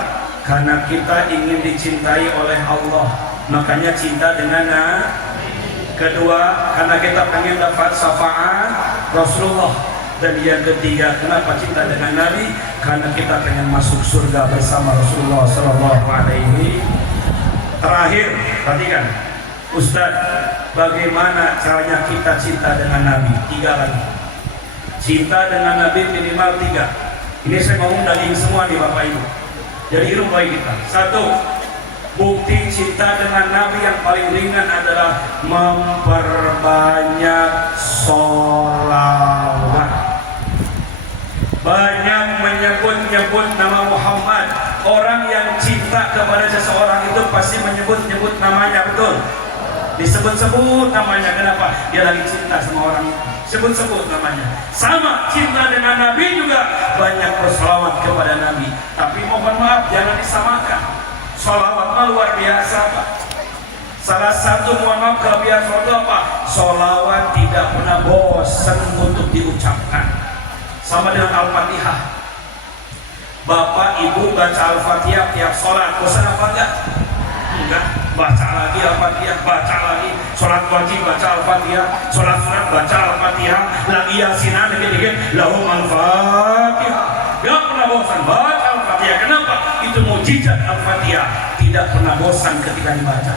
Karena kita ingin dicintai oleh Allah, makanya cinta dengan Nabi. 2, karena kita pengen dapat syafaat Rasulullah. Dan yang 3, kenapa cinta dengan Nabi? Karena kita pengen masuk surga bersama Rasulullah Sallallahu Alaihi. Terakhir, perhatikan, Ustaz, bagaimana caranya kita cinta dengan Nabi? 3 lagi. Cinta dengan Nabi minimal 3. Ini saya ngomong daging semua nih Bapak Ibu. Jadi ilmu baik kita. 1, bukti cinta dengan Nabi yang paling ringan adalah memperbanyak sholawat. Banyak menyebut-nyebut nama Muhammad. Orang yang cinta kepada seseorang itu pasti menyebut-nyebut namanya, betul? Disebut-sebut namanya. Kenapa? Dia lagi cinta sama orang itu, sebut-sebut namanya. Sama cinta dengan Nabi juga banyak berselawat kepada Nabi. Tapi mohon maaf, jangan disamakan. Sholawat luar biasa, Pak. Salah satu mohon maaf kelebihan sholawat itu apa? Sholawat tidak pernah bosan untuk diucapkan. Sama dengan Al-Fatihah. Bapak Ibu baca Al-Fatihah tiap sholat, bosan apa enggak? Enggak. Baca lagi Al-Fatihah, baca lagi. Sholat wajib baca Al-Fatihah, sholat sunat baca Al-Fatihah, lagi yasinan dikit-dikit, lahum Al-Fatihah. Enggak pernah bosan baca Al-Fatihah. Kenapa? Itu mukjizat Al-Fatihah, tidak pernah bosan ketika dibaca.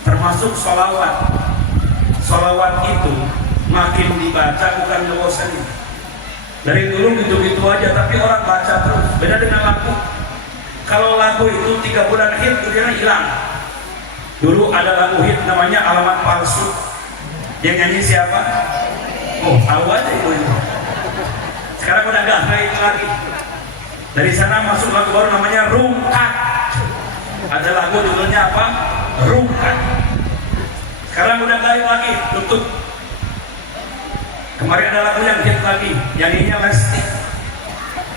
Termasuk sholawat. Sholawat itu makin dibaca bukan bosan. Dari dulu gitu-gitu aja, tapi orang baca terus. Beda dengan lagu. Kalau lagu itu 3 bulan hit, kemudian hilang. Dulu ada lagu hit namanya Alamat Palsu. Yang nyanyi siapa? Oh, tahu aja itu. Sekarang udah gak ada itu lagi. Dari sana masuk lagu baru namanya Rungkat. Ada lagu judulnya apa? Rungkat. Sekarang udah gak lagi, tutup. Kemarin ada lagu yang hit lagi, nyanyinya Lesti.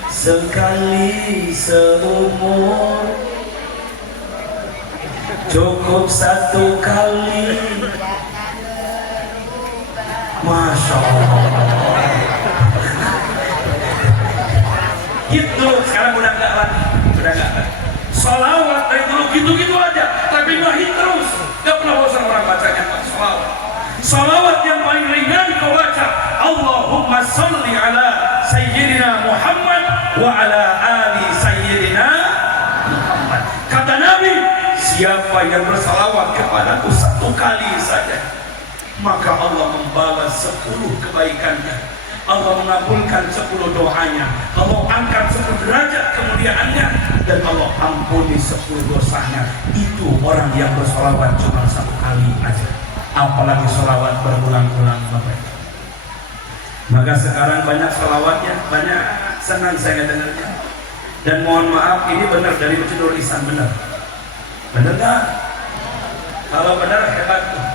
Sekali seumur, cukup 1 kali. Masya Allah. Gitu, sekarang udah enggak lagi. Udah enggak lagi. Sholawat dari dulu gitu-gitu aja, tapi nggak hit terus. Gak pernah bosan orang bacanya sholawat. Sholawat yang paling ringan kau baca, Allahumma salli ala Sayyidina Muhammad wa ala ali Sayyidina Muhammad. Kata Nabi, siapa yang bersalawat kepadaku 1 kali saja, maka Allah membalas 10 kebaikannya, Allah mengabulkan 10 doanya, Allah angkat 10 derajat kemuliaannya, dan Allah ampuni 10 dosanya. Itu orang yang bersalawat cuma 1 kali aja, apalagi sholawat berbulan-bulan, Bapak. Maka sekarang banyak sholawatnya, banyak senang saya dengarnya. Dan mohon maaf, ini benar dari Masjid Nurul Ihsan, benar. Benar nggak? Kalau benar hebat tuh.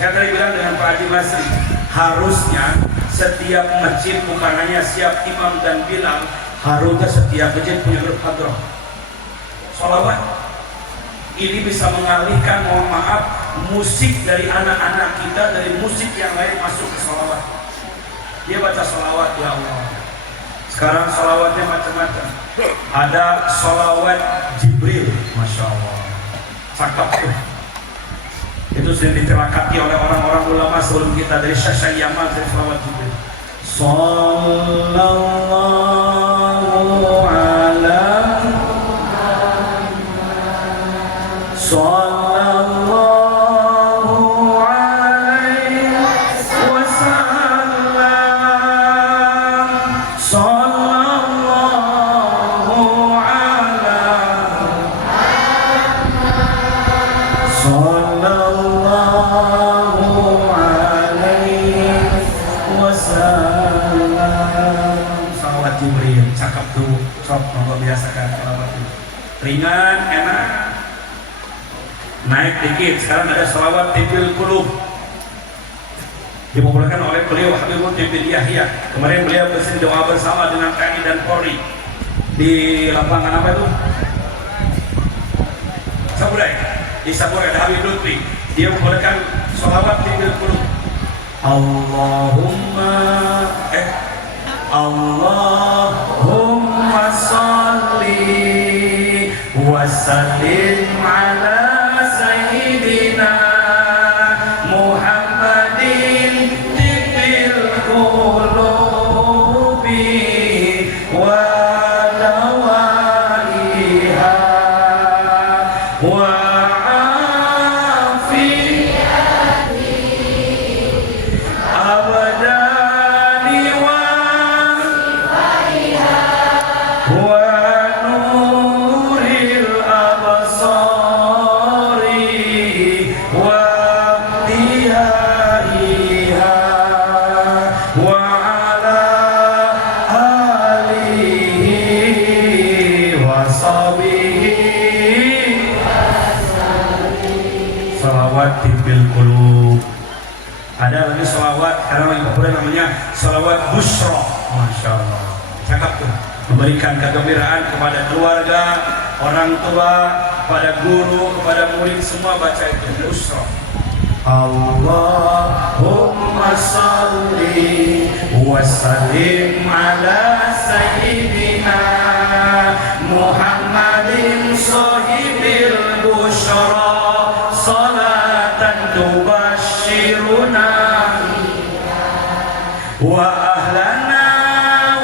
Saya tadi bilang dengan Pak Haji Masri, harusnya setiap masjid bukan hanya siap imam dan bilal, harusnya setiap masjid punya grup hadroh. Sholawat ini bisa mengalihkan, mohon maaf, musik dari anak-anak kita dari musik yang lain masuk ke sholawat. Dia baca sholawat, ya Allah. Sekarang sholawatnya macam-macam. Ada sholawat Jibril, masya Allah, cakep tuh. Itu sering diterakati oleh orang-orang ulama sebelum kita, dari Syekh Yaman, dari sholawat Jibril. Sallallahu ala Sallallahu alaihi wasallam. Sallallahu ala Sallallahu alaihi wasallam. Salawat Jibril, cakep tuh, sok monggo biasakan salawat itu. Ringan, enak. Naik dikit, sekarang ada salawat Tibil Qulub, dipopulerkan oleh beliau Habibul Tibil Yahya. Kemarin beliau bersama doa bersama dengan TNI dan Polri di lapangan apa itu? Saburai. Di Saburai ada Habib Lutfi. Dia mempopulerkan salawat Tibil Qulub. Allahumma salli wa sallim ala Sayyidina Muhammadin tibil qulubi wa dawaiha wa afiyati abadani wa sifaiha wa nuril abasar Tibil Qulub. Ada lagi salawat sekarang lagi populer namanya salawat Bushra, masya Allah, cakep tuh, memberikan kegembiraan kepada keluarga, orang tua, kepada guru, kepada murid, semua baca itu Bushra. Allahumma salli wa sallim ala Sayyidina Muhammadin sahibil bushra tubashiruna wa ahlana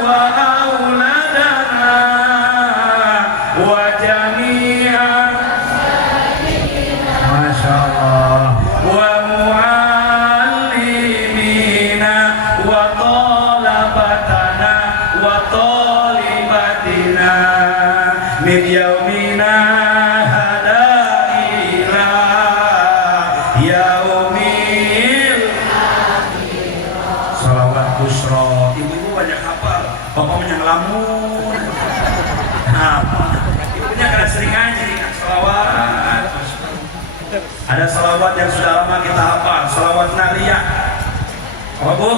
wa auladana wa jami'a, masya Allah, wa muallimina wa talabatana wa talibatina min yaumina ibu-ibu banyak hafal, bapaknya ngelamun. Apa? Ibunya karena sering ngaji, salawat. Ada salawat yang sudah lama kita hafal, salawat nariyah. Apa bu?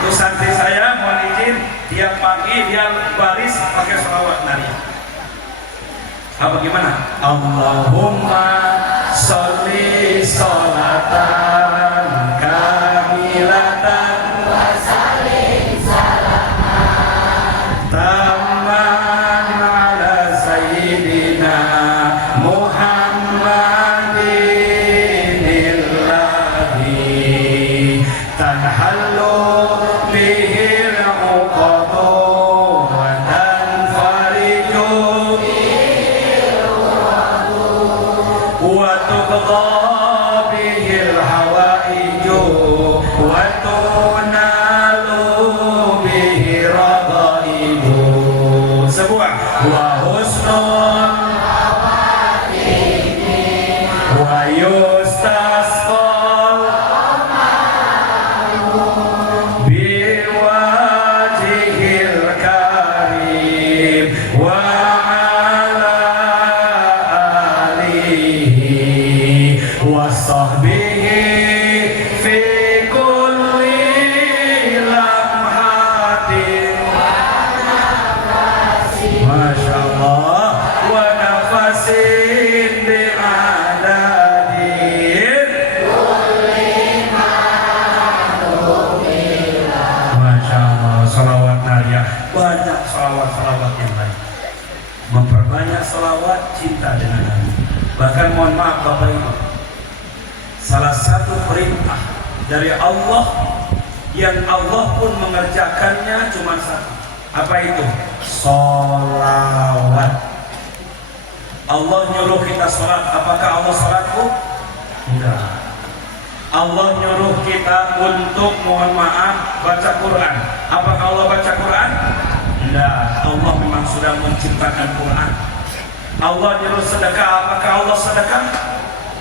Itu santri saya, mohon izin, tiap pagi dia baris pakai salawat nariyah. Apa gimana? Allahumma sholli sholatan kamilatan wa tuqda bihil yasin bi'adadin. Masya Allah, salawat naria. Banyak salawat-salawat yang lain. Memperbanyak salawat, cinta dengan Nabi. Bahkan mohon maaf Bapak Ibu, salah satu perintah dari Allah yang Allah pun mengerjakannya cuma satu. Apa itu? Sholawat. Allah nyuruh kita sholat. Apakah Allah sholat Bu? Tidak. Allah nyuruh kita untuk mohon maaf baca Quran. Apakah Allah baca Quran? Tidak. Allah memang sudah menciptakan Quran. Allah nyuruh sedekah. Apakah Allah sedekah?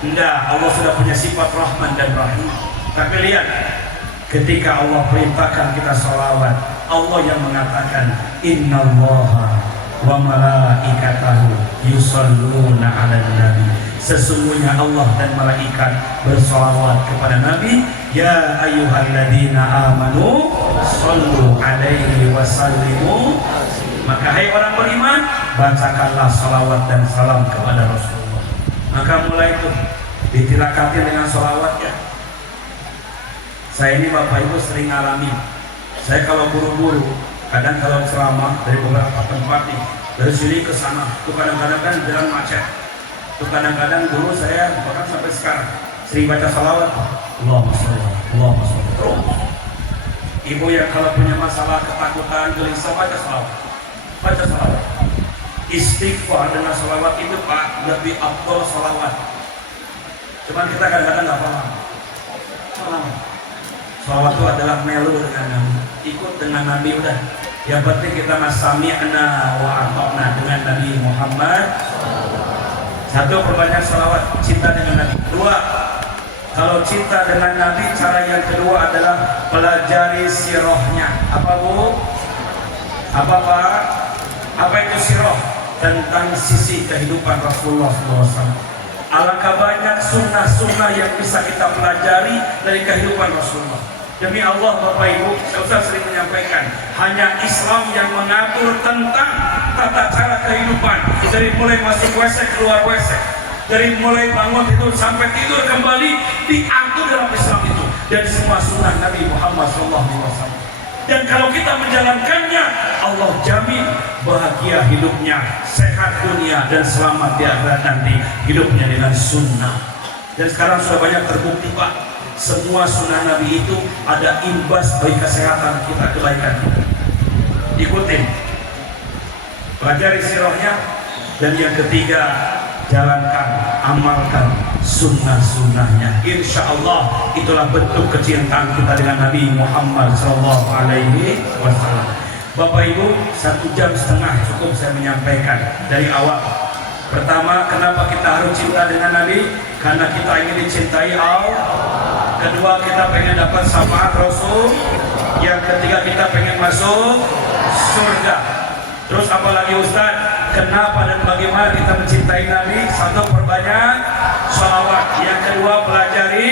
Tidak. Allah sudah punya sifat Rahman dan Rahim. Tapi lihat, ketika Allah perintahkan kita sholawat, Allah yang mengatakan innallaha wa malaikatahu yusholluna 'alan nabi. Sesungguhnya Allah dan malaikat bersolawat kepada Nabi. Ya ayyuhalladzina amanu shollu 'alaihi wa sallimu. Maka hai orang beriman, bacakanlah salawat dan salam kepada Rasulullah. Maka mulai itu ditilakati dengan salawatnya. Saya ini Bapak Ibu sering alami. Saya kalau buru-buru, kadang kalau ceramah dari beberapa tempat nih, dari sini ke sana, itu kadang-kadang kan jalan macet. Itu kadang-kadang dulu saya bahkan sampai sekarang sering baca salawat. Allahumma sholli, Allahumma sholli. Terus ibu yang kalau punya masalah ketakutan, gelisah, baca salawat. Baca salawat. Istighfar dengan salawat itu Pak lebih afdal salawat. Cuman kita kadang-kadang nggak paham. Salawat itu adalah melu dengan Nabi, ikut dengan Nabi udah. Yang penting kita sami'na wa ata'na dengan Nabi Muhammad. Satu, perbanyak salawat, cinta dengan Nabi. Dua, kalau cinta dengan Nabi, cara yang kedua adalah pelajari sirahnya. Apa Bu? Apa Pak? Apa itu sirah? Tentang sisi kehidupan Rasulullah SAW. Alangkah banyak sunnah-sunnah yang bisa kita pelajari dari kehidupan Rasulullah. Demi Allah Bapak Ibu, saya usah sering menyampaikan, hanya Islam yang mengatur tentang tata cara kehidupan. Dari mulai masuk WC, keluar WC, dari mulai bangun tidur sampai tidur kembali, diatur dalam Islam itu. Dan semua sunnah Nabi Muhammad SAW. Dan kalau kita menjalankannya, Allah jamin bahagia hidupnya, sehat dunia dan selamat di akhirat nanti, hidupnya dengan sunnah. Dan sekarang sudah banyak terbukti Pak, semua sunnah Nabi itu ada imbas bagi kesehatan kita, kebaikan kita. Ikutin, pelajari sirahnya. Dan yang ketiga, jalankan, amalkan sunnah-sunnahnya. Insya Allah itulah bentuk kecintaan kita dengan Nabi Muhammad SAW. Bapak Ibu, 1,5 jam cukup saya menyampaikan dari awal. Pertama, kenapa kita harus cinta dengan Nabi? Karena kita ingin dicintai Allah. Kedua, kita pengen dapat syafaat Rasul. Yang ketiga, kita pengen masuk surga. Terus apalagi Ustaz? Kenapa dan bagaimana kita mencintai Nabi? Satu, perbanyak sholawat. Yang kedua, pelajari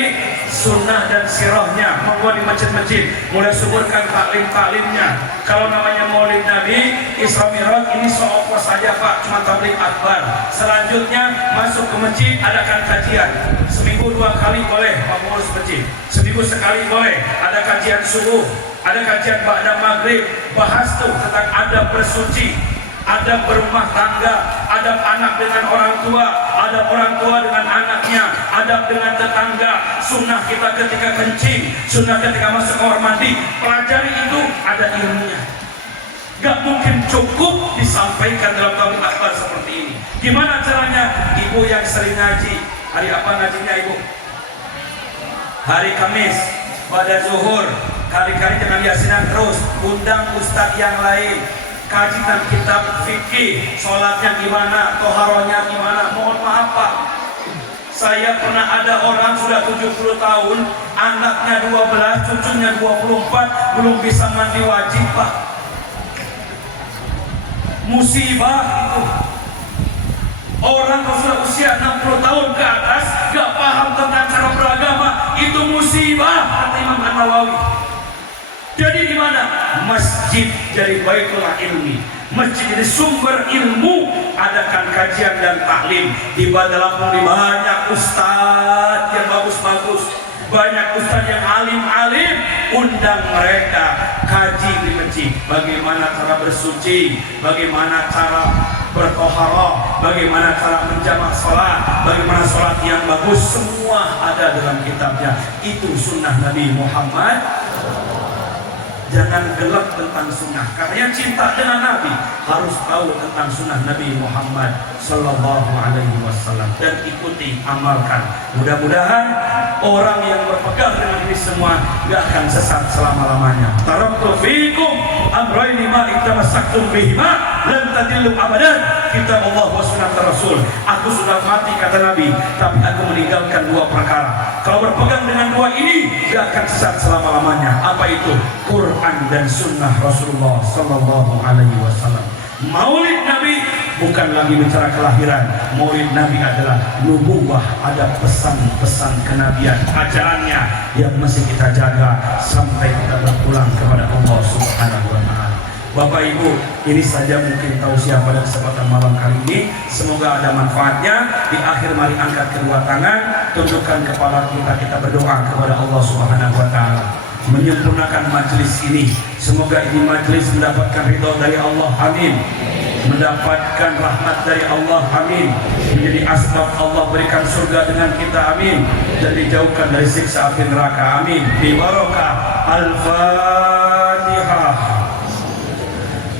sunnah dan sirahnya. Membuat di masjid-masjid, mulai suburkan taklim-taklimnya. Kalau namanya maulid Nabi, Isra Mi'raj, ini so-off saja Pak, cuma tabligh akbar. Selanjutnya masuk ke masjid, adakan kajian. Seminggu 2 kali boleh pengurus masjid. Seminggu sekali boleh. Ada kajian subuh, ada kajian ba'da maghrib. Bahas tuh tentang adab bersuci, adab berumah tangga, adab anak dengan orang tua, adab orang tua dengan anaknya, adab dengan tetangga, sunnah kita ketika kencing, sunnah ketika masuk kamar mandi. Pelajari itu, ada ilmunya. Gak mungkin cukup disampaikan dalam tabligh akbar seperti ini. Gimana caranya? Ibu yang sering ngaji, hari apa ngajinya Ibu? Hari Kamis, pada zuhur, kali-kali jangan yasinan terus, undang ustadz yang lain. Kajian kitab fikih, sholatnya gimana, toharohnya gimana. Mohon maaf Pak, saya pernah ada orang sudah 70 tahun, anaknya 12, cucunya 24, belum bisa mandi wajib Pak. Musibah itu. Orang kalau sudah usia 60 tahun ke atas gak paham tentang cara beragama, itu musibah, kata Imam An-Nawawi. Jadi di mana? Masjid jadi baitul ilmi. Masjid jadi sumber ilmu. Adakan kajian dan taklim. Di Badalapur banyak ustadz yang bagus-bagus, banyak ustadz yang alim-alim. Undang mereka kaji di masjid. Bagaimana cara bersuci, bagaimana cara bertoharoh, bagaimana cara menjamak sholat, bagaimana sholat yang bagus, semua ada dalam kitabnya. Itu sunnah Nabi Muhammad. Jangan gelap tentang sunnah. Karena cinta dengan Nabi harus tahu tentang sunnah Nabi Muhammad Sallallahu Alaihi Wasallam dan ikuti, amalkan. Mudah-mudahan orang yang berpegang dengan ini semua gak akan sesat selama-lamanya. Taraktu fiikum amrayni ma itamassaktum bihima lan tadillu abadan. Kitab Allah wa sunnah Rasul. Aku sudah mati kata Nabi, tapi aku meninggalkan dua perkara. Kalau berpegang dengan dua ini gak akan sesat selama-lamanya. Apa itu? Quran dan sunnah Rasulullah Sallallahu Alaihi Wasallam. Maulid Nabi bukan lagi bicara kelahiran. Maulid Nabi adalah nubuwah, ada pesan-pesan kenabian, ajarannya yang mesti kita jaga sampai kita berpulang kepada Allah Subhanahu Wa Taala. Bapak Ibu, ini saja mungkin tausiah pada kesempatan malam kali ini. Semoga ada manfaatnya. Di akhir mari angkat kedua tangan, tundukkan kepala kita, kita berdoa kepada Allah Subhanahu Wa Taala menyempurnakan majelis ini. Semoga ini majelis mendapatkan ridho dari Allah, amin. Mendapatkan rahmat dari Allah, amin. Menjadi asbab Allah berikan surga dengan kita, amin. Dan dijauhkan dari siksa api neraka, amin. Bi barakah Al-Fatihah.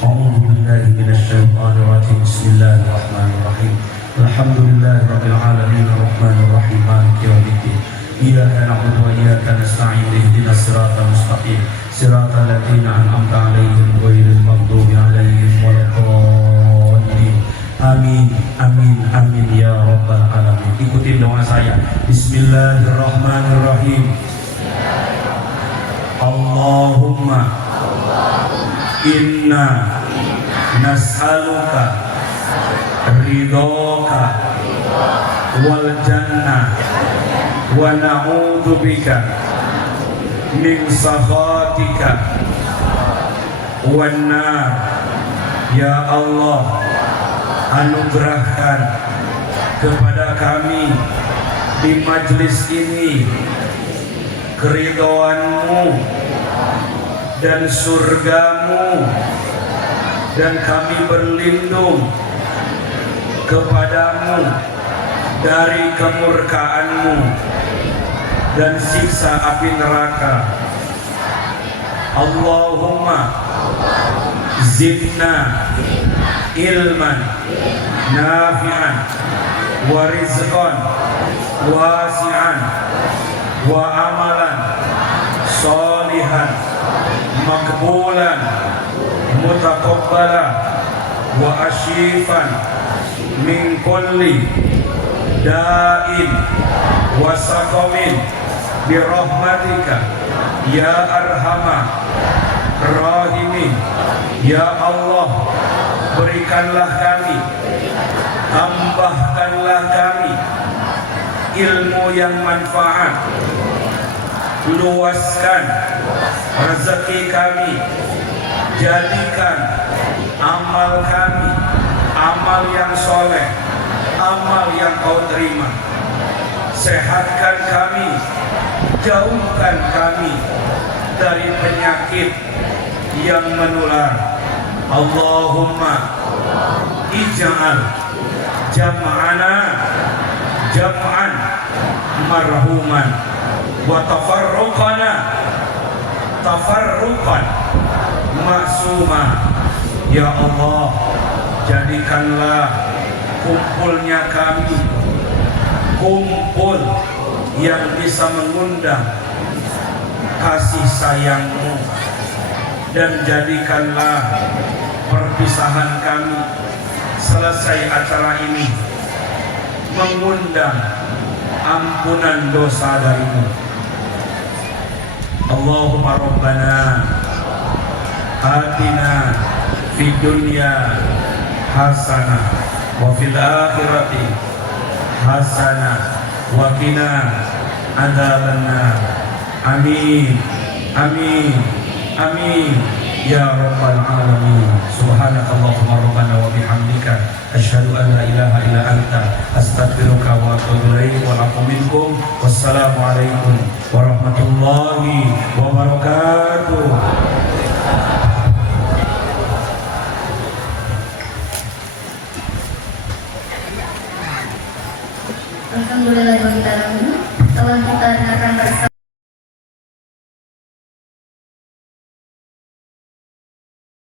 A'udzubillahi minasyaitonir rajim. Bismillahirrahmanirrahim. Alhamdulillahirabbil alamin arrahmanir rahim maliki yaumiddin. Iyyaka na'budu wa iyyaka nasta'in ihdinas siratal mustaqim siratal ladzina an'amta 'alaihim ghairil maghdubi 'alaihim waladdallin. Amin amin amin ya rabbal alamin. Ikutin doa saya. Bismillahirrahmanirrahim. Allahumma inna nas'aluka ridhoka wal jannah wa na'udzu bika min sakhatika wan nar. Ya Allah, anugerahkan kepada kami di majelis ini keridhoanmu dan surgamu, dan kami berlindung kepadamu dari kemurkaanmu dan siksa api neraka. Allahumma zidna ilman nafi'an wa rizqan wasi'an wa amalan salihan makbulan mutaqabbalan wa ashifan min kulli da'in wa saqamin birahmatika ya arhamar rahimin. Ya Allah, berikanlah kami, tambahkanlah kami ilmu yang manfaat, luaskan rezeki kami, jadikan amal kami amal yang soleh, amal yang kau terima. Sehatkan kami, jauhkan kami dari penyakit yang menular. Allahumma ij'al jam'ana jam'an marhuman wa tafarruqana tafarruqan maksuma. Ya Allah, jadikanlah kumpulnya kami kumpul yang bisa mengundang kasih sayang-Mu, dan jadikanlah perpisahan kami selesai acara ini mengundang ampunan dosa dari-Mu. Allahumma rabbana atina fid dunya hasanah wa fil akhirati hasanah wa qina adzabannar. Amin amin amin ya rabbal alamin. Subhanakallahumma rabbana wa bihamdika asyhadu an la ilaha illa anta astaghfiruka wa atubu ilaik wa lakum minkum. Wassalamu alaikum warahmatullahi wabarakatuh. Alhamdulillahirobbilalamin. Telah kita dengarkan bersama